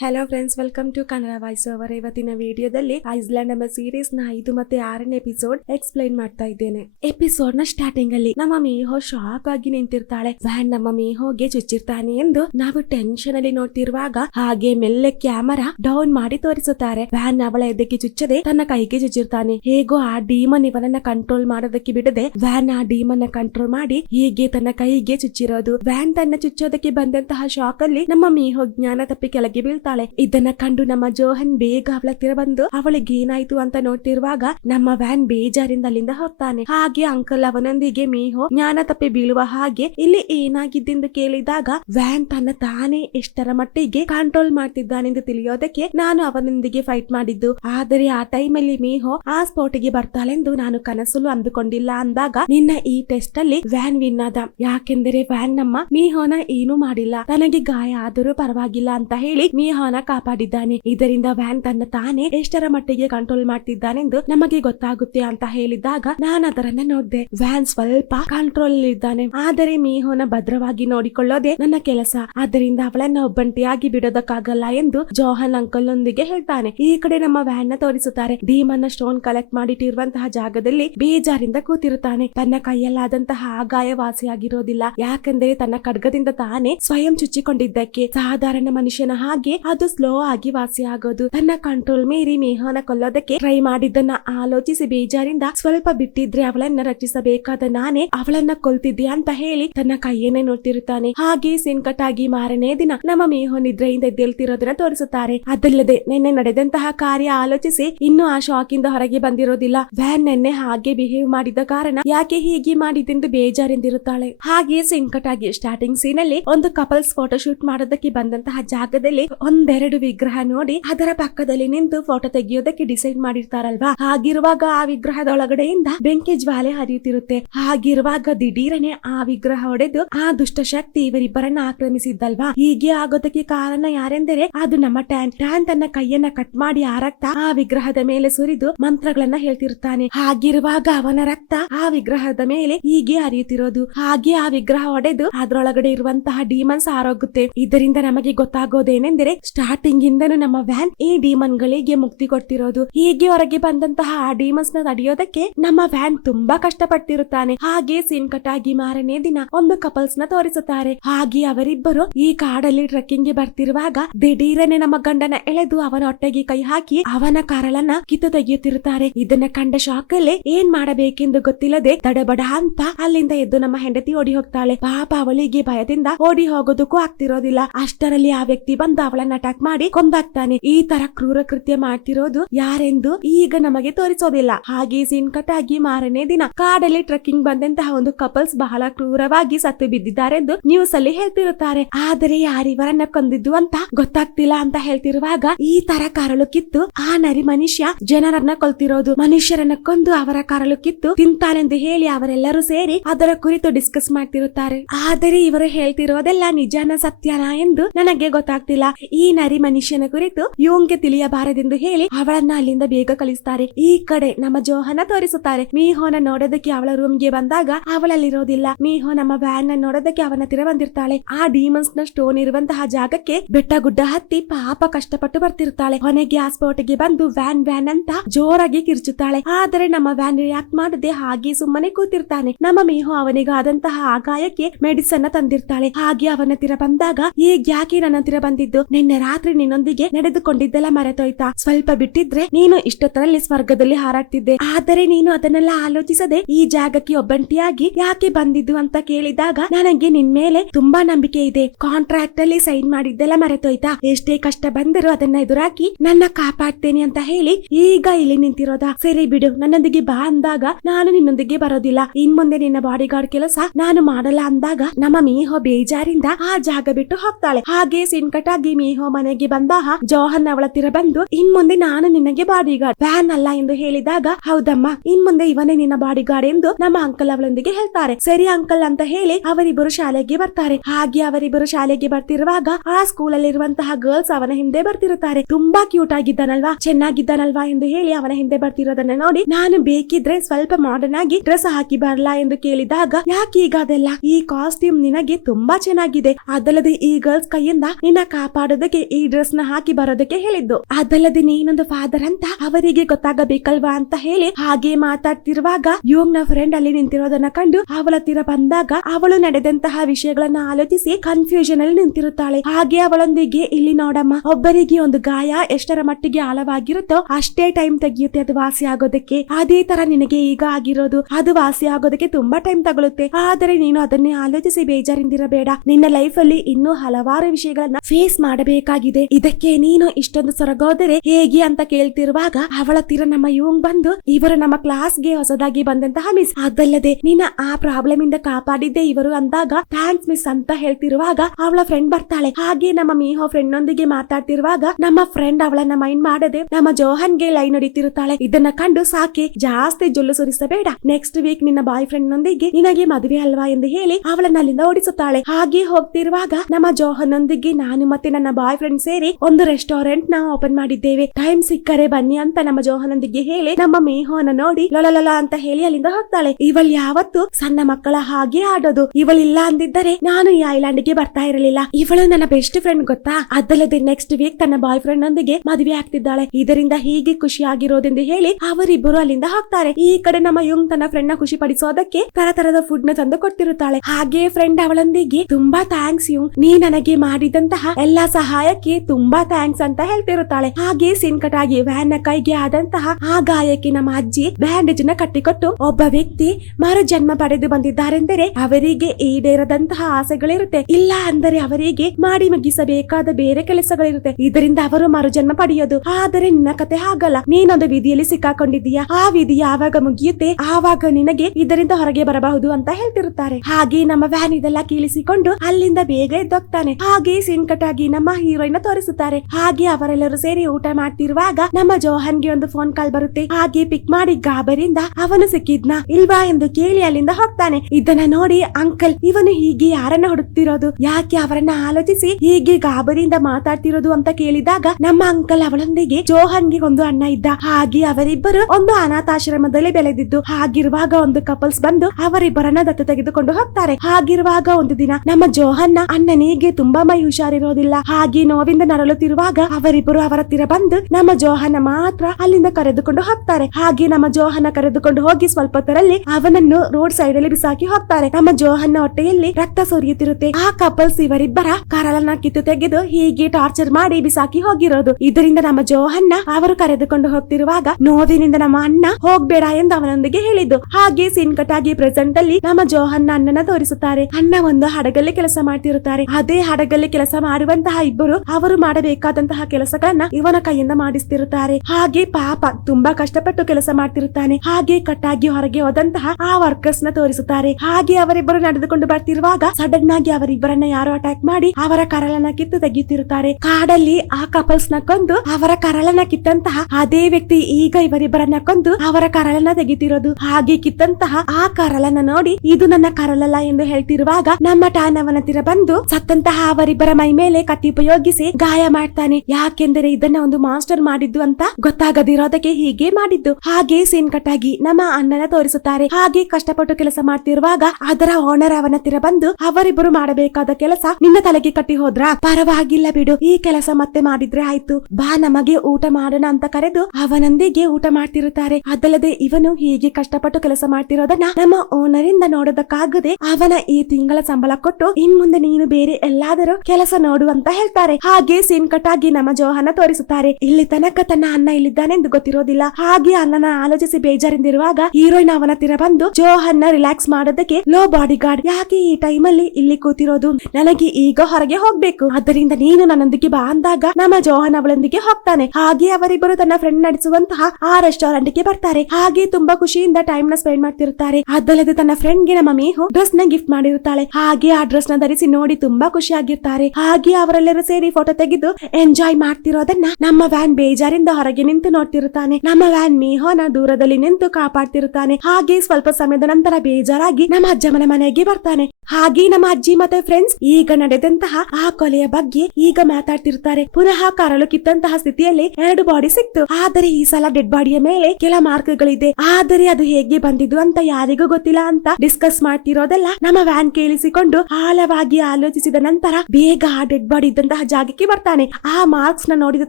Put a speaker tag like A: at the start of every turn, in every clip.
A: Hello friends welcome to Kannada voice over ಇವತ್ತಿನ ವಿಡಿಯೋದಲ್ಲಿ Iceland ಎಂಬ ಸೀರೀಸ್ನ ಐದು ಮತ್ತೆ ಆರನೇ ಎಪಿಸೋಡ್ ಎಕ್ಸ್ಪ್ಲೈನ್ ಮಾಡ್ತಾ ಇದ್ದೇನೆ. ಎಪಿಸೋಡ್ನ ಸ್ಟಾರ್ಟಿಂಗ್ ಅಲ್ಲಿ ನಮ್ಮ ಮೇಹೋ ಶಾಕ್ ಆಗಿ ನಿಂತಿರ್ತಾಳೆ. ವ್ಯಾನ್ ನಮ್ಮ ಮೀಹೋಗೆ ಚುಚ್ಚಿರ್ತಾನೆ ಎಂದು ನಾವು ಟೆನ್ಷನ್ ಅಲ್ಲಿ ನೋಡ್ತಿರುವಾಗ ಹಾಗೆ ಮೆಲ್ಲೆ ಕ್ಯಾಮರಾ ಡೌನ್ ಮಾಡಿ ತೋರಿಸುತ್ತಾರೆ. ವ್ಯಾನ್ ಅವಳ ಎದಕ್ಕೆ ಚುಚ್ಚದೆ ತನ್ನ ಕೈಗೆ ಚುಚ್ಚಿರ್ತಾನೆ. ಹೇಗೋ ಆ ಡೀಮನ್ ಇವನನ್ನ ಕಂಟ್ರೋಲ್ ಮಾಡೋದಕ್ಕೆ ಬಿಡದೆ ವ್ಯಾನ್ ಆ ಡೀಮನ್ನ ಕಂಟ್ರೋಲ್ ಮಾಡಿ ಹೀಗೆ ತನ್ನ ಕೈಗೆ ಚುಚ್ಚಿರೋದು. ವ್ಯಾನ್ ತನ್ನ ಚುಚ್ಚೋದಕ್ಕೆ ಬಂದಂತಹ ಶಾಕ್ ಅಲ್ಲಿ ನಮ್ಮ ಮೇಹೋ ಜ್ಞಾನ ತಪ್ಪಿ ಕೆಳಗೆ ಇದನ್ನ ಕಂಡು ನಮ್ಮ ಜೋಹನ್ ಬೇಗ ಅವಳ ಹತ್ತಿರ ಬಂದು ಅವಳಿಗೆ ಏನಾಯ್ತು ಅಂತ ನೋಡ್ತಿರುವಾಗ ನಮ್ಮ ವ್ಯಾನ್ ಬೇಜಾರಿಂದ ಅಲ್ಲಿಂದ ಹೋಗ್ತಾನೆ. ಹಾಗೆ ಅಂಕಲ್ ಅವನೊಂದಿಗೆ ಮೀಹೋ ಜ್ಞಾನ ತಪ್ಪಿ ಬೀಳುವ ಹಾಗೆ ಇಲ್ಲಿ ಏನಾಗಿದ್ದೆಂದು ಕೇಳಿದಾಗ ವ್ಯಾನ್ ತನ್ನ ತಾನೇ ಎಷ್ಟರ ಮಟ್ಟಿಗೆ ಕಂಟ್ರೋಲ್ ಮಾಡ್ತಿದ್ದಾನೆಂದು ತಿಳಿಯೋದಕ್ಕೆ ನಾನು ಅವನೊಂದಿಗೆ ಫೈಟ್ ಮಾಡಿದ್ದು. ಆದರೆ ಆ ಟೈಮಲ್ಲಿ ಮೀಹೋ ಆ ಸ್ಪಾಟಿಗೆ ಬರ್ತಾಳೆಂದು ನಾನು ಕನಸಲು ಅಂದುಕೊಂಡಿಲ್ಲ ಅಂದಾಗ ನಿನ್ನ ಈ ಟೆಸ್ಟ್ ಅಲ್ಲಿ ವ್ಯಾನ್ ವಿನ್ ಆದ. ಯಾಕೆಂದರೆ ವ್ಯಾನ್ ನಮ್ಮ ಮೀಹೋನ ಏನೂ ಮಾಡಿಲ್ಲ. ತನಗೆ ಗಾಯ ಆದರೂ ಪರವಾಗಿಲ್ಲ ಅಂತ ಹೇಳಿ ಮೀಹೋನ ಕಾಪಾಡಿದ್ದಾನೆ. ಇದರಿಂದ ವ್ಯಾನ್ ತನ್ನ ತಾನೇ ಎಷ್ಟರ ಮಟ್ಟಿಗೆ ಕಂಟ್ರೋಲ್ ಮಾಡ್ತಿದ್ದಾನೆಂದು ನಮಗೆ ಗೊತ್ತಾಗುತ್ತೆ ಅಂತ ಹೇಳಿದಾಗ ನಾನು ಅದರನ್ನ ನೋಡಿದೆ. ವ್ಯಾನ್ ಸ್ವಲ್ಪ ಕಂಟ್ರೋಲ್ ಇದ್ದಾನೆ. ಆದರೆ ಮೀಹೋನ ಭದ್ರವಾಗಿ ನೋಡಿಕೊಳ್ಳೋದೇ ನನ್ನ ಕೆಲಸ. ಆದ್ದರಿಂದ ಅವಳನ್ನ ಒಬ್ಬಂಟಿಯಾಗಿ ಬಿಡೋದಕ್ಕಾಗಲ್ಲ ಎಂದು ಜೋಹನ್ ಅಂಕಲ್ ನೊಂದಿಗೆ ಹೇಳ್ತಾನೆ. ಈ ಕಡೆ ನಮ್ಮ ವ್ಯಾನ್ನ ತೋರಿಸುತ್ತಾರೆ. ಭೀಮನ್ನ ಸ್ಟೋನ್ ಕಲೆಕ್ಟ್ ಮಾಡಿಟ್ಟಿರುವಂತಹ ಜಾಗದಲ್ಲಿ ಬೇಜಾರಿಂದ ಕೂತಿರುತ್ತಾನೆ. ತನ್ನ ಕೈಯಲ್ಲಾದಂತಹ ಆಗಾಯ ವಾಸಿಯಾಗಿರೋದಿಲ್ಲ ಯಾಕೆಂದರೆ ತನ್ನ ಖಡ್ಗದಿಂದ ತಾನೇ ಸ್ವಯಂ ಚುಚ್ಚಿಕೊಂಡಿದ್ದಕ್ಕೆ. ಸಾಧಾರಣ ಮನುಷ್ಯನ ಹಾಗೆ ಅದು ಸ್ಲೋ ಆಗಿ ವಾಸಿ ಆಗೋದು ತನ್ನ ಕಂಟ್ರೋಲ್ ಮೀರಿ ಮೇಹನ ಕೊಲ್ಲೋದಕ್ಕೆ ಟ್ರೈ ಮಾಡಿದ್ದನ್ನ ಆಲೋಚಿಸಿ ಬೇಜಾರಿಂದ ಸ್ವಲ್ಪ ಬಿಟ್ಟಿದ್ರೆ ಅವಳನ್ನ ರಕ್ಷಿಸಬೇಕಾದ ನಾನೇ ಅವಳನ್ನ ಕೊಲ್ತಿದ್ದೆ ಅಂತ ಹೇಳಿ ತನ್ನ ಕೈಯನ್ನೇ ನೋಡ್ತಿರುತ್ತಾನೆ. ಹಾಗೆ ಸಿನ್ಕಟ್ಟಾಗಿ ಮಾರನೇ ದಿನ ನಮ್ಮ ಮೇಹೋ ನಿದ್ರೆಯಿಂದ ಎದ್ದೇಳ್ತಿರೋದನ್ನ ತೋರಿಸುತ್ತಾರೆ. ಅದಲ್ಲದೆ ನಿನ್ನೆ ನಡೆದಂತಹ ಕಾರ್ಯ ಆಲೋಚಿಸಿ ಇನ್ನು ಆ ಶಾಕ್ ಇಂದ ಹೊರಗೆ ಬಂದಿರೋದಿಲ್ಲ. ವ್ಯಾನ್ ನಿನ್ನೆ ಹಾಗೆ ಬಿಹೇವ್ ಮಾಡಿದ ಕಾರಣ ಯಾಕೆ ಹೀಗೆ ಮಾಡಿದ್ದೆಂದು ಬೇಜಾರಿಂದಿರುತ್ತಾಳೆ. ಹಾಗೆ ಸಿಂಕಟಾಗಿ ಸ್ಟಾರ್ಟಿಂಗ್ ಸೀನ್ ಅಲ್ಲಿ ಒಂದು ಕಪಲ್ಸ್ ಫೋಟೋ ಶೂಟ್ ಮಾಡೋದಕ್ಕೆ ಬಂದಂತಹ ಜಾಗದಲ್ಲಿ ಒಂದೆರಡು ವಿಗ್ರಹ ನೋಡಿ ಅದರ ಪಕ್ಕದಲ್ಲಿ ನಿಂತು ಫೋಟೋ ತೆಗೆಯೋದಕ್ಕೆ ಡಿಸೈಡ್ ಮಾಡಿರ್ತಾರಲ್ವಾ? ಹಾಗಿರುವಾಗ ಆ ವಿಗ್ರಹದ ಒಳಗಡೆಯಿಂದ ಬೆಂಕಿ ಜ್ವಾಲೆ ಹರಿಯುತ್ತಿರುತ್ತೆ. ಹಾಗಿರುವಾಗ ದಿಢೀರನೆ ಆ ವಿಗ್ರಹ ಹೊಡೆದು ಆ ದುಷ್ಟ ಶಕ್ತಿ ಇವರಿಬ್ಬರನ್ನ ಆಕ್ರಮಿಸಿದ್ದಲ್ವಾ? ಹೀಗೆ ಆಗೋದಕ್ಕೆ ಕಾರಣ ಯಾರೆಂದರೆ ಅದು ನಮ್ಮ ಟ್ಯಾನ್ ಟ್ಯಾನ್ ತನ್ನ ಕೈಯನ್ನ ಕಟ್ ಮಾಡಿ ಆ ರಕ್ತ ಆ ವಿಗ್ರಹದ ಮೇಲೆ ಸುರಿದು ಮಂತ್ರಗಳನ್ನ ಹೇಳ್ತಿರುತ್ತಾನೆ. ಹಾಗಿರುವಾಗ ಅವನ ರಕ್ತ ಆ ವಿಗ್ರಹದ ಮೇಲೆ ಹೀಗೆ ಹರಿಯುತ್ತಿರೋದು. ಹಾಗೆ ಆ ವಿಗ್ರಹ ಒಡೆದು ಅದರೊಳಗಡೆ ಇರುವಂತಹ ಡೀಮನ್ಸ್ ಆರೋಗುತ್ತೆ ಇದರಿಂದ ನಮಗೆ ಗೊತ್ತಾಗೋದೇನೆಂದರೆ ಸ್ಟಾರ್ಟಿಂಗ್ ಇಂದನು ನಮ್ಮ ವ್ಯಾನ್ ಈ ಡೀಮನ್ ಗಳಿಗೆ ಮುಕ್ತಿ ಕೊಡ್ತಿರೋದು. ಹೀಗೆ ಹೊರಗೆ ಬಂದಂತಹ ಆ ಡೀಮನ್ಸ್ನ ತಡೆಯೋದಕ್ಕೆ ನಮ್ಮ ವ್ಯಾನ್ ತುಂಬಾ ಕಷ್ಟಪಟ್ಟಿರುತ್ತಾನೆ. ಹಾಗೆ ಸೀನ್ ಕಟ್ ಆಗಿ ಮಾರನೇ ದಿನ ಒಂದು ಕಪಲ್ಸ್ನ ತೋರಿಸುತ್ತಾರೆ. ಹಾಗೆ ಅವರಿಬ್ಬರು ಈ ಕಾಡಲ್ಲಿ ಟ್ರೆಕ್ಕಿಂಗ್ಗೆ ಬರ್ತಿರುವಾಗ ದಿಢೀರನೆ ನಮ್ಮ ಗಂಡನ ಎಳೆದು ಅವನ ಹೊಟ್ಟೆಗೆ ಕೈ ಹಾಕಿ ಅವನ ಕಾರಲನ್ನ ಕಿತ್ತು ತೆಗೆಯುತ್ತಿರುತ್ತಾರೆ. ಇದನ್ನ ಕಂಡ ಶಾಕ್ ಅಲ್ಲೇ ಏನ್ ಮಾಡಬೇಕೆಂದು ಗೊತ್ತಿಲ್ಲದೆ ತಡಬಡ ಅಂತ ಅಲ್ಲಿಂದ ಎದ್ದು ನಮ್ಮ ಹೆಂಡತಿ ಓಡಿ ಹೋಗ್ತಾಳೆ. ಪಾಪ ಅವಳಿಗೆ ಭಯದಿಂದ ಓಡಿ ಹೋಗೋದಕ್ಕೂ ಆಗ್ತಿರೋದಿಲ್ಲ. ಅಷ್ಟರಲ್ಲಿ ಆ ವ್ಯಕ್ತಿ ಬಂದು ಅವಳನ್ನ ಅಟ್ಯಾಕ್ ಮಾಡಿ ಕೊಂದಾಗ್ತಾನೆ ಈ ತರ ಕ್ರೂರ ಕೃತ್ಯ ಮಾಡ್ತಿರೋದು ಯಾರೆಂದು ಈಗ ನಮಗೆ ತೋರಿಸೋದಿಲ್ಲ. ಹಾಗೆ ಸೀನ್ ಕಟ್ ಆಗಿ ಮಾರನೇ ದಿನ ಕಾಡಲ್ಲಿ ಟ್ರಕ್ಕಿಂಗ್ ಬಂದಂತಹ ಒಂದು ಕಪಲ್ಸ್ ಬಹಳ ಕ್ರೂರವಾಗಿ ಸತ್ತು ಬಿದ್ದಿದ್ದಾರೆಂದು ನ್ಯೂಸ್ ಅಲ್ಲಿ ಹೇಳ್ತಿರುತ್ತಾರೆ. ಆದರೆ ಯಾರಿವರನ್ನ ಕೊಂದಿದ್ದು ಅಂತ ಗೊತ್ತಾಗ್ತಿಲ್ಲ ಅಂತ ಹೇಳ್ತಿರುವಾಗ ಈ ತರ ಕರಳು ಕಿತ್ತು ಆ ನರಿ ಮನುಷ್ಯ ಜನರನ್ನ ಕೊಲ್ತಿರೋದು. ಮನುಷ್ಯರನ್ನ ಕೊಂದು ಅವರ ಕರಳು ಕಿತ್ತು ತಿಂತಾನೆಂದು ಹೇಳಿ ಅವರೆಲ್ಲರೂ ಸೇರಿ ಅದರ ಕುರಿತು ಡಿಸ್ಕಸ್ ಮಾಡ್ತಿರುತ್ತಾರೆ. ಆದರೆ ಇವರು ಹೇಳ್ತಿರೋದೆಲ್ಲ ನಿಜಾನ ಸತ್ಯನ ಎಂದು ನನಗೆ ಗೊತ್ತಾಗ್ತಿಲ್ಲ. ನರಿ ಮನುಷ್ಯನ ಕುರಿತು ಇವಂಗೆ ತಿಳಿಯಬಾರದೆಂದು ಹೇಳಿ ಅವಳನ್ನ ಅಲ್ಲಿಂದ ಬೇಗ ಕಳಿಸ್ತಾರೆ. ಈ ಕಡೆ ನಮ್ಮ ಜೋಹನ ತೋರಿಸುತ್ತಾರೆ. ಮೀಹೋನ ನೋಡೋದಕ್ಕೆ ಅವಳ ರೂಮ್ಗೆ ಬಂದಾಗ ಅವಳಲ್ಲಿರೋದಿಲ್ಲ. ಮೀಹೋ ನಮ್ಮ ವ್ಯಾನ್ ನೋಡೋದಕ್ಕೆ ಅವನ ಹತ್ತಿರ ಬಂದಿರ್ತಾಳೆ. ಆ ಡೀಮನ್ಸ್ನ ಸ್ಟೋನ್ ಇರುವಂತಹ ಜಾಗಕ್ಕೆ ಬೆಟ್ಟ ಗುಡ್ಡ ಹತ್ತಿ ಪಾಪ ಕಷ್ಟಪಟ್ಟು ಬರ್ತಿರ್ತಾಳೆ. ಕೊನೆಗೆ ಆ ಸ್ಪಾಟ್ಗೆ ಬಂದು ವ್ಯಾನ್ ವ್ಯಾನ್ ಅಂತ ಜೋರಾಗಿ ಕಿರ್ಚುತ್ತಾಳೆ. ಆದರೆ ನಮ್ಮ ವ್ಯಾನ್ ರಿಯಾಕ್ಟ್ ಮಾಡದೆ ಹಾಗೆ ಸುಮ್ಮನೆ ಕೂತಿರ್ತಾನೆ. ನಮ್ಮ ಮೀಹೋ ಅವನಿಗಾದಂತಹ ಆಗಾಯಕ್ಕೆ ಮೆಡಿಸನ್ ತಂದಿರ್ತಾಳೆ. ಹಾಗೆ ಅವನ ತಿರ ಬಂದಾಗ ಈ ಯಾಕೆ ನನ್ನ ತಿರ ಬಂದಿದ್ದು? ನಿನ್ನೆ ರಾತ್ರಿ ನಿನ್ನೊಂದಿಗೆ ನಡೆದುಕೊಂಡಿದ್ದೆಲ್ಲ ಮರೆತೋಯ್ತಾ? ಸ್ವಲ್ಪ ಬಿಟ್ಟಿದ್ರೆ ನೀನು ಇಷ್ಟೊತ್ತರಲ್ಲಿ ಸ್ವರ್ಗದಲ್ಲಿ ಹಾರಾಡ್ತಿದ್ದೆ. ಆದರೆ ನೀನು ಅದನ್ನೆಲ್ಲ ಆಲೋಚಿಸದೆ ಈ ಜಾಗಕ್ಕೆ ಒಬ್ಬಂಟಿಯಾಗಿ ಯಾಕೆ ಬಂದಿದ್ದು ಅಂತ ಕೇಳಿದಾಗ ನನಗೆ ನಿನ್ ಮೇಲೆ ತುಂಬಾ ನಂಬಿಕೆ ಇದೆ. ಕಾಂಟ್ರಾಕ್ಟ್ ಅಲ್ಲಿ ಸೈನ್ ಮಾಡಿದ್ದೆಲ್ಲ ಮರೆತೋಯ್ತಾ? ಎಷ್ಟೇ ಕಷ್ಟ ಬಂದರೂ ಅದನ್ನ ಎದುರಾಕಿ ನನ್ನ ಕಾಪಾಡ್ತೇನೆ ಅಂತ ಹೇಳಿ ಈಗ ಇಲ್ಲಿ ನಿಂತಿರೋದ? ಸರಿ ಬಿಡು, ನನ್ನೊಂದಿಗೆ ಬಾ ಅಂದಾಗ ನಾನು ನಿನ್ನೊಂದಿಗೆ ಬರೋದಿಲ್ಲ. ಇನ್ ಮುಂದೆ ನಿನ್ನ ಬಾಡಿ ಗಾರ್ಡ್ ಕೆಲಸ ನಾನು ಮಾಡಲ್ಲ ಅಂದಾಗ ನಮ್ಮ ಮೀಹೋ ಬೇಜಾರಿಂದ ಆ ಜಾಗ ಬಿಟ್ಟು ಹೋಗ್ತಾಳೆ. ಹಾಗೆ ಸಿನ್ಕಟಾಗಿ ಮೀಹೋ ಮನೆಗೆ ಬಂದಾಗ ಜೋಹನ್ ಅವಳ ಬಂದು, ಇನ್ ಮುಂದೆ ನಾನು ನಿನಗೆ ಬಾಡಿ ಗಾರ್ಡ್ ವ್ಯಾನ್ ಅಲ್ಲ, ಎಂದು ಹೇಳಿದಾಗ, ಹೌದಮ್ಮ, ಇನ್ ಮುಂದೆ ಇವನೇ ನಿನ್ನ ಬಾಡಿ ಗಾರ್ಡ್ ಎಂದು ನಮ್ಮ ಅಂಕಲ್ ಅವಳೊಂದಿಗೆ ಹೇಳ್ತಾರೆ. ಸರಿ ಅಂಕಲ್ ಅಂತ ಹೇಳಿ ಅವರಿಬ್ಬರು ಶಾಲೆಗೆ ಬರ್ತಾರೆ. ಹಾಗೆ ಅವರಿಬ್ಬರು ಶಾಲೆಗೆ ಬರ್ತಿರುವಾಗ ಆ ಸ್ಕೂಲ್ ಅಲ್ಲಿ ಇರುವಂತಹ ಗರ್ಲ್ಸ್ ಅವನ ಹಿಂದೆ ಬರ್ತಿರುತ್ತಾರೆ. ತುಂಬಾ ಕ್ಯೂಟ್ ಆಗಿದ್ದಾನಲ್ವಾ, ಚೆನ್ನಾಗಿದ್ದಾನಲ್ವಾ ಎಂದು ಹೇಳಿ ಅವನ ಹಿಂದೆ ಬರ್ತಿರೋದನ್ನ ನೋಡಿ, ನಾನು ಬೇಕಿದ್ರೆ ಸ್ವಲ್ಪ ಮಾಡರ್ನ್ ಆಗಿ ಡ್ರೆಸ್ ಹಾಕಿ ಬರ್ಲಾ ಎಂದು ಕೇಳಿದಾಗ, ಯಾಕೆ ಈಗ ಅದೆಲ್ಲ? ಈ ಕಾಸ್ಟ್ಯೂಮ್ ನಿನಗೆ ತುಂಬಾ ಚೆನ್ನಾಗಿದೆ. ಅದಲ್ಲದೆ ಈ ಗರ್ಲ್ಸ್ ಕೈಯಿಂದ ನಿನ್ನ ಕಾಪಾಡೋದಕ್ಕೆ ಅದಕ್ಕೆ ಈ ಡ್ರೆಸ್ನ ಹಾಕಿ ಬರೋದಕ್ಕೆ ಹೇಳಿದ್ದು. ಅದಲ್ಲದೆ ನೀನೊಂದು ಫಾದರ್ ಅಂತ ಅವರಿಗೆ ಗೊತ್ತಾಗಬೇಕಲ್ವಾ ಅಂತ ಹೇಳಿ ಹಾಗೆ ಮಾತಾಡ್ತಿರುವಾಗ ಯೋಗ್ನ ಫ್ರೆಂಡ್ ಅಲ್ಲಿ ನಿಂತಿರೋದನ್ನ ಕಂಡು ಅವಳ ತೀರ ಬಂದಾಗ ಅವಳು ನಡೆದಂತಹ ವಿಷಯಗಳನ್ನ ಆಲೋಚಿಸಿ ಕನ್ಫ್ಯೂಷನ್ ಅಲ್ಲಿ ನಿಂತಿರುತ್ತಾಳೆ. ಹಾಗೆ ಅವಳೊಂದಿಗೆ ಇಲ್ಲಿ ನೋಡಮ್ಮ, ಒಬ್ಬರಿಗೆ ಒಂದು ಗಾಯ ಎಷ್ಟರ ಮಟ್ಟಿಗೆ ಆಳವಾಗಿರುತ್ತೋ ಅಷ್ಟೇ ಟೈಮ್ ತೆಗೆಯುತ್ತೆ ಅದು ವಾಸಿ ಆಗೋದಕ್ಕೆ. ಅದೇ ತರ ನಿನಗೆ ಈಗ ಆಗಿರೋದು, ಅದು ವಾಸಿ ಆಗೋದಕ್ಕೆ ತುಂಬಾ ಟೈಮ್ ತಗೊಳುತ್ತೆ. ಆದರೆ ನೀನು ಅದನ್ನೇ ಆಲೋಚಿಸಿ ಬೇಜಾರಿಂದಿರಬೇಡ. ನಿನ್ನ ಲೈಫ್ ಅಲ್ಲಿ ಇನ್ನೂ ಹಲವಾರು ವಿಷಯಗಳನ್ನ ಫೇಸ್ ಮಾಡಬೇಕಾಗಿದೆ ಇದಕ್ಕೆ ನೀನು ಇಷ್ಟೊಂದು ಸೊರಗೋದರೆ ಹೇಗೆ ಅಂತ ಕೇಳ್ತಿರುವಾಗ ಅವಳ ತೀರ ನಮ್ಮ ಇವಂಗ್ ಬಂದು, ಇವರು ನಮ್ಮ ಕ್ಲಾಸ್ಗೆ ಹೊಸದಾಗಿ ಬಂದಂತಹ ಮಿಸ್. ಅದಲ್ಲದೆ ನಿನ್ನ ಆ ಪ್ರಾಬ್ಲಮ್ ಇಂದ ಕಾಪಾಡಿದ್ದೆ ಇವರು ಅಂದಾಗ ಥ್ಯಾಂಕ್ಸ್ ಮಿಸ್ ಅಂತ ಹೇಳ್ತಿರುವಾಗ ಅವಳ ಫ್ರೆಂಡ್ ಬರ್ತಾಳೆ. ಹಾಗೆ ನಮ್ಮ ಮೀಹೋ ಫ್ರೆಂಡ್ ನೊಂದಿಗೆ ಮಾತಾಡ್ತಿರುವಾಗ ನಮ್ಮ ಫ್ರೆಂಡ್ ಅವಳನ್ನ ಮೈಂಡ್ ಮಾಡದೆ ನಮ್ಮ ಜೋಹನ್ಗೆ ಲೈನ್ ಹೊಡಿತಿರುತ್ತಾಳೆ. ಇದನ್ನ ಕಂಡು ಸಾಕೆ ಜಾಸ್ತಿ ಜೊಲ್ಲು ಸುರಿಸಬೇಡ. ನೆಕ್ಸ್ಟ್ ವೀಕ್ ನಿನ್ನ ಬಾಯ್ ಫ್ರೆಂಡ್ ನೊಂದಿಗೆ ನಿನಗೆ ಮದುವೆ ಅಲ್ವಾ ಎಂದು ಹೇಳಿ ಅವಳನ್ನ ಅಲ್ಲಿಂದ ಓಡಿಸುತ್ತಾಳೆ. ಹಾಗೆ ಹೋಗ್ತಿರುವಾಗ ನಮ್ಮ ಜೋಹನ್ ನೊಂದಿಗೆ ನಾನು ಮತ್ತೆ ನನ್ನ ಬಾಯ್ ಫ್ರೆಂಡ್ ಸೇರಿ ಒಂದು ರೆಸ್ಟೋರೆಂಟ್ನ ಓಪನ್ ಮಾಡಿದ್ದೇವೆ. ಟೈಮ್ ಸಿಕ್ಕರೆ ಬನ್ನಿ ಅಂತ ನಮ್ಮ ಜೋಹನೊಂದಿಗೆ ಹೇಳಿ, ನಮ್ಮ ಮೇಹೋನ ನೋಡಿ ಲೊಲಲೊಲ ಅಂತ ಹೇಳಿ ಅಲ್ಲಿಂದ ಹೋಗ್ತಾಳೆ. ಇವಳು ಯಾವತ್ತು ಸಣ್ಣ ಮಕ್ಕಳ ಹಾಗೆ ಆಡೋದು. ಇವಳಿಲ್ಲ ಅಂದಿದ್ದರೆ ನಾನು ಈ ಐಲ್ಯಾಂಡ್ಗೆ ಬರ್ತಾ ಇರಲಿಲ್ಲ. ಇವಳು ನನ್ನ ಬೆಸ್ಟ್ ಫ್ರೆಂಡ್ ಗೊತ್ತಾ? ಅದಲ್ಲದೆ ನೆಕ್ಸ್ಟ್ ವೀಕ್ ತನ್ನ ಬಾಯ್ ಫ್ರೆಂಡ್ ನೊಂದಿಗೆ ಮದುವೆ ಆಗ್ತಿದ್ದಾಳೆ. ಇದರಿಂದ ಹೀಗೆ ಖುಷಿ ಆಗಿರೋದೆಂದು ಹೇಳಿ ಅವರಿಬ್ಬರು ಅಲ್ಲಿಂದ ಹೋಗ್ತಾರೆ. ಈ ಕಡೆ ನಮ್ಮ ಯುಂಗ್ ತನ್ನ ಫ್ರೆಂಡ್ನ ಖುಷಿ ಪಡಿಸೋದಕ್ಕೆ ತರ ತರದ ಫುಡ್ನ ತಂದು ಕೊಡ್ತಿರುತ್ತಾಳೆ. ಹಾಗೆ ಫ್ರೆಂಡ್ ಅವಳೊಂದಿಗೆ ತುಂಬಾ ಥ್ಯಾಂಕ್ಸ್ ಯುಂಗ್ ನೀ ನನಗೆ ಮಾಡಿದಂತಹ ಎಲ್ಲಾ ಸಹಾಯಕ್ಕೆ ತುಂಬಾ ಥ್ಯಾಂಕ್ಸ್ ಅಂತ ಹೇಳ್ತಿರುತ್ತಾಳೆ. ಹಾಗೆ ಸಿನ್ಕಟಾಗಿ ವ್ಯಾನ್ನ ಕೈಗೆ ಆದಂತಹ ಆ ಗಾಯಕ್ಕೆ ನಮ್ಮ ಅಜ್ಜಿ ಬ್ಯಾಂಡೇಜ್ನ ಕಟ್ಟಿಕೊಟ್ಟು ಒಬ್ಬ ವ್ಯಕ್ತಿ ಮರು ಜನ್ಮ ಪಡೆದು ಬಂದಿದ್ದಾರೆಂದರೆ ಅವರಿಗೆ ಈಡೇರದಂತಹ ಆಸೆಗಳಿರುತ್ತೆ. ಇಲ್ಲ ಅಂದರೆ ಅವರಿಗೆ ಮಾಡಿ ಮುಗಿಸಬೇಕಾದ ಬೇರೆ ಕೆಲಸಗಳಿರುತ್ತೆ. ಇದರಿಂದ ಅವರು ಮರುಜನ್ಮ ಪಡೆಯೋದು. ಆದರೆ ನಿನ್ನ ಕತೆ ಆಗಲ್ಲ ನೀನೊಂದು ವಿಧಿಯಲ್ಲಿ ಸಿಕ್ಕಾಕೊಂಡಿದ್ದೀಯಾ? ಆ ವಿಧಿ ಯಾವಾಗ ಮುಗಿಯುತ್ತೆ? ಆವಾಗ ನಿನಗೆ ಇದರಿಂದ ಹೊರಗೆ ಬರಬಹುದು ಅಂತ ಹೇಳ್ತಿರುತ್ತಾರೆ. ಹಾಗೆ ನಮ್ಮ ವ್ಯಾನ್ ಇದೆಲ್ಲ ಕೀಳಿಸಿಕೊಂಡು ಅಲ್ಲಿಂದ ಬೇಗ ಎದ್ದೋಗ್ತಾನೆ. ಹಾಗೆ ಸಿನ್ಕಟಾಗಿ ನಮ್ಮ ಹೀರೋಯಿನ್ ತೋರಿಸುತ್ತಾರೆ. ಹಾಗೆ ಅವರೆಲ್ಲರೂ ಸೇರಿ ಊಟ ಮಾಡ್ತಿರುವಾಗ ನಮ್ಮ ಜೋಹನ್ಗೆ ಒಂದು ಫೋನ್ ಕಾಲ್ ಬರುತ್ತೆ. ಹಾಗೆ ಪಿಕ್ ಮಾಡಿ ಗಾಬರಿಂದ ಅವನು ಸಿಕ್ಕಿದ್ನ. ಇಲ್ವಾ ಎಂದು ಕೇಳಿ ಅಲ್ಲಿಂದ ಹೋಗ್ತಾನೆ. ಇದನ್ನ ನೋಡಿ ಅಂಕಲ್, ಇವನು ಹೀಗೆ ಯಾರನ್ನ ಹುಡುಕ್ತಿರೋದು? ಯಾಕೆ ಅವರನ್ನ ಆಲೋಚಿಸಿ ಹೀಗೆ ಗಾಬರಿಯಿಂದ ಮಾತಾಡ್ತಿರೋದು ಅಂತ ಕೇಳಿದಾಗ ನಮ್ಮ ಅಂಕಲ್ ಅವಳೊಂದಿಗೆ ಜೋಹನ್ಗೆ ಒಂದು ಅಣ್ಣ ಇದ್ದ. ಹಾಗೆ ಅವರಿಬ್ಬರು ಒಂದು ಅನಾಥಾಶ್ರಮದಲ್ಲಿ ಬೆಳೆದಿದ್ದು. ಹಾಗಿರುವಾಗ ಒಂದು ಕಪಲ್ಸ್ ಬಂದು ಅವರಿಬ್ಬರನ್ನ ದತ್ತು ತೆಗೆದುಕೊಂಡು ಹೋಗ್ತಾರೆ. ಹಾಗಿರುವಾಗ ಒಂದು ದಿನ ನಮ್ಮ ಜೋಹನ್ನ ಅಣ್ಣನಿಗೆ ತುಂಬಾ ಮೈ ಹುಷಾರಿರೋದಿಲ್ಲ ಹಾಗೆ ನೋವಿಂದ ನರಳುತ್ತಿರುವಾಗ ಅವರಿಬ್ಬರು ಅವರ ಹತ್ತಿರ ಬಂದು ನಮ್ಮ ಜೋಹನ ಮಾತ್ರ ಅಲ್ಲಿಂದ ಕರೆದುಕೊಂಡು ಹೋಗ್ತಾರೆ. ಹಾಗೆ ನಮ್ಮ ಜೋಹನ ಕರೆದುಕೊಂಡು ಹೋಗಿ ಸ್ವಲ್ಪ ಹೊತ್ತರಲ್ಲಿ ಅವನನ್ನು ರೋಡ್ ಸೈಡ್ ಅಲ್ಲಿ ಬಿಸಾಕಿ ಹೋಗ್ತಾರೆ. ನಮ್ಮ ಜೋಹನ್ನ ಹೊಟ್ಟೆಯಲ್ಲಿ ರಕ್ತ ಸುರಿಯುತ್ತಿರುತ್ತೆ. ಆ ಕಪಲ್ಸ್ ಇವರಿಬ್ಬರ ಕರಳನ್ನ ಕಿತ್ತು ತೆಗೆದು ಹೀಗೆ ಟಾರ್ಚರ್ ಮಾಡಿ ಬಿಸಾಕಿ ಹೋಗಿರೋದು. ಇದರಿಂದ ನಮ್ಮ ಜೋಹನ್ನ ಅವರು ಕರೆದುಕೊಂಡು ಹೋಗ್ತಿರುವಾಗ ನೋವಿನಿಂದ ನಮ್ಮ ಅಣ್ಣ ಹೋಗ್ಬೇಡ ಎಂದು ಅವನೊಂದಿಗೆ ಹೇಳಿದ್ದು. ಹಾಗೆ ಸಿನ್ಕಟ್ ಆಗಿ ಪ್ರೆಸೆಂಟ್ ಅಲ್ಲಿ ನಮ್ಮ ಜೋಹನ್ನ ಅಣ್ಣನ ತೋರಿಸುತ್ತಾರೆ. ಅಣ್ಣ ಒಂದು ಹಡಗಲ್ಲಿ ಕೆಲಸ ಮಾಡ್ತಿರುತ್ತಾರೆ. ಅದೇ ಹಡಗಲ್ಲಿ ಕೆಲಸ ಮಾಡುವಂತಹ ಅವರು ಮಾಡಬೇಕಾದಂತಹ ಕೆಲಸಗಳನ್ನ ಇವನ ಕೈಯಿಂದ ಮಾಡಿಸ್ತಿರುತ್ತಾರೆ. ಹಾಗೆ ಪಾಪ ತುಂಬಾ ಕಷ್ಟಪಟ್ಟು ಕೆಲಸ ಮಾಡ್ತಿರುತ್ತಾನೆ. ಹಾಗೆ ಕಟ್ಟಾಗಿ ಹೊರಗೆ ಹೋದಂತಹ ಆ ವರ್ಕರ್ಸ್ನ ತೋರಿಸುತ್ತಾರೆ. ಹಾಗೆ ಅವರಿಬ್ಬರು ನಡೆದುಕೊಂಡು ಬರ್ತಿರುವಾಗ ಸಡನ್ ಆಗಿ ಅವರಿಬ್ಬರನ್ನ ಯಾರು ಅಟ್ಯಾಕ್ ಮಾಡಿ ಅವರ ಕರಳನ್ನ ಕಿತ್ತು ತೆಗೆಯುತ್ತಿರುತ್ತಾರೆ. ಕಾಡಲ್ಲಿ ಆ ಕಪಲ್ಸ್ನ ಕೊಂದು ಅವರ ಕರಳನ್ನ ಕಿತ್ತಂತಹ ಅದೇ ವ್ಯಕ್ತಿ ಈಗ ಇವರಿಬ್ಬರನ್ನ ಕೊಂದು ಅವರ ಕರಳನ್ನ ತೆಗೆಯುತ್ತಿರೋದು. ಹಾಗೆ ಕಿತ್ತಂತಹ ಆ ಕರಳನ್ನ ನೋಡಿ ಇದು ನನ್ನ ಕರಳಲ್ಲ ಎಂದು ಹೇಳ್ತಿರುವಾಗ ನಮ್ಮ ಟಾನ್ ಅವನ ಹತ್ತಿರ ಬಂದು ಸತ್ತಂತಹ ಅವರಿಬ್ಬರ ಮೈ ಮೇಲೆ ಕತ್ತಿ ಉಪಯೋಗಿಸಿ ಗಾಯ ಮಾಡ್ತಾನೆ. ಯಾಕೆಂದರೆ ಇದನ್ನ ಒಂದು ಮಾಸ್ಟರ್ ಮಾಡಿದ್ದು ಅಂತ ಗೊತ್ತಾಗದಿರೋದಕ್ಕೆ ಹೀಗೆ ಮಾಡಿದ್ದು. ಹಾಗೆ ಸೀನ್ ಕಟ್ ಆಗಿ ನಮ್ಮ ಅಣ್ಣನ ತೋರಿಸುತ್ತಾರೆ. ಹಾಗೆ ಕಷ್ಟಪಟ್ಟು ಕೆಲಸ ಮಾಡ್ತಿರುವಾಗ ಅದರ ಓನರ್ ಅವನ ಹತ್ತಿರ ಬಂದು, ಅವರಿಬ್ಬರು ಮಾಡಬೇಕಾದ ಕೆಲಸ ನಿನ್ನ ತಲೆಗೆ ಕಟ್ಟಿ ಹೋದ್ರ? ಪರವಾಗಿಲ್ಲ ಬಿಡು. ಈ ಕೆಲಸ ಮತ್ತೆ ಮಾಡಿದ್ರೆ ಆಯ್ತು. ಬಾ, ನಮಗೆ ಊಟ ಮಾಡೋಣ ಅಂತ ಕರೆದು ಅವನೊಂದಿಗೆ ಊಟ ಮಾಡ್ತಿರುತ್ತಾರೆ. ಅದಲ್ಲದೆ ಇವನು ಹೀಗೆ ಕಷ್ಟಪಟ್ಟು ಕೆಲಸ ಮಾಡ್ತಿರೋದನ್ನ ನಮ್ಮ ಓನರ್ ಇಂದ ನೋಡೋದಕ್ಕಾಗದೆ ಅವನ ಈ ತಿಂಗಳ ಸಂಬಳ ಕೊಟ್ಟು ಇನ್ ಮುಂದೆ ನೀನು ಬೇರೆ ಎಲ್ಲಾದರೂ ಕೆಲಸ ನೋಡು ಅಂತ ಹೇಳ್ತಾರೆ ಹಾಗೆ ಸೀನ್ ಕಟ್ ಆಗಿ ನಮ್ಮ ಜೋಹನ ತೋರಿಸುತ್ತಾರೆ. ಇಲ್ಲಿ ತನಕ ತನ್ನ ಅಣ್ಣ ಇಲ್ಲಿದ್ದಾನೆಂದು ಗೊತ್ತಿರೋದಿಲ್ಲ. ಹಾಗೆ ಅಣ್ಣನ ಆಲೋಚಿಸಿ ಬೇಜಾರಿಂದಿರುವಾಗ ಹೀರೋಯಿನ್ ಅವನ ತೀರ ಬಂದು ಜೋಹನ್ನ ರಿಲ್ಯಾಕ್ಸ್ ಮಾಡೋದಕ್ಕೆ ಲೋ ಬಾಡಿ ಗಾರ್ಡ್ ಯಾಕೆ ಈ ಟೈಮ್ ಅಲ್ಲಿ ಇಲ್ಲಿ ಕೂತಿರೋದು? ನನಗೆ ಈಗ ಹೊರಗೆ ಹೋಗ್ಬೇಕು. ಅದರಿಂದ ನೀನು ನನ್ನೊಂದಿಗೆ ಬಾ ಅಂದಾಗ ನಮ್ಮ ಜೋಹನ್ ಅವಳೊಂದಿಗೆ ಹೋಗ್ತಾನೆ. ಹಾಗೆ ಅವರಿಬ್ಬರು ತನ್ನ ಫ್ರೆಂಡ್ ನಡೆಸುವಂತಹ ಆ ರೆಸ್ಟೋರೆಂಟ್ಗೆ ಬರ್ತಾರೆ. ಹಾಗೆ ತುಂಬಾ ಖುಷಿಯಿಂದ ಟೈಮ್ನ ಸ್ಪೆಂಡ್ ಮಾಡ್ತಿರುತ್ತಾರೆ. ಅದಲ್ಲದೆ ತನ್ನ ಫ್ರೆಂಡ್ಗೆ ನಮ್ಮ ಮೇಹು ಡ್ರೆಸ್ನ ಗಿಫ್ಟ್ ಮಾಡಿರುತ್ತಾಳೆ. ಹಾಗೆ ಆ ಡ್ರೆಸ್ನ ಧರಿಸಿ ನೋಡಿ ತುಂಬಾ ಖುಷಿಯಾಗಿರ್ತಾರೆ. ಹಾಗೆ ಅವರೆಲ್ಲರೂ ಸೇರಿ ಫೋಟೋ ತೆಗೆದು ಎಂಜಾಯ್ ಮಾಡ್ತಿರೋದನ್ನ ನಮ್ಮ ವ್ಯಾನ್ ಬೇಜಾರಿಂದ ಹೊರಗೆ ನಿಂತು ನೋಡ್ತಿರುತ್ತಾನೆ. ನಮ್ಮ ವ್ಯಾನ್ ಮೇಹೋನ ದೂರದಲ್ಲಿ ನಿಂತು ಕಾಪಾಡ್ತಿರುತ್ತಾನೆ. ಹಾಗೆ ಸ್ವಲ್ಪ ಸಮಯದ ನಂತರ ಬೇಜಾರಾಗಿ ನಮ್ಮ ಅಜ್ಜಮ್ಮನ ಮನೆಗೆ ಬರ್ತಾನೆ. ಹಾಗೆ ನಮ್ಮ ಅಜ್ಜಿ ಮತ್ತೆ ಫ್ರೆಂಡ್ಸ್ ಈಗ ನಡೆದಂತಹ ಆ ಕೊಲೆಯ ಬಗ್ಗೆ ಈಗ ಮಾತಾಡ್ತಿರ್ತಾರೆ. ಪುನಃ ಕರಳು ಕಿತ್ತಂತಹ ಸ್ಥಿತಿಯಲ್ಲಿ ಎರಡು ಬಾಡಿ ಸಿಕ್ತು. ಆದರೆ ಈ ಸಲ ಡೆಡ್ ಬಾಡಿಯ ಮೇಲೆ ಕೆಲ ಮಾರ್ಕ್ಗಳಿದೆ. ಆದರೆ ಅದು ಹೇಗೆ ಬಂದಿದ್ದು ಅಂತ ಯಾರಿಗೂ ಗೊತ್ತಿಲ್ಲ ಅಂತ ಡಿಸ್ಕಸ್ ಮಾಡ್ತಿರೋದೆಲ್ಲ ನಮ್ಮ ವ್ಯಾನ್ ಕೇಳಿಸಿಕೊಂಡು ಆಳವಾಗಿ ಆಲೋಚಿಸಿದ ನಂತರ ಬೇಗ ಆ ಡೆಡ್ ಬಾಡಿ ಇದ್ದಂತಹ ಇದ್ದಂತಹ ಜಾಗಕ್ಕೆ ಬರ್ತಾನೆ. ಆ ಮಾರ್ಕ್ಸ್ನ ನೋಡಿದ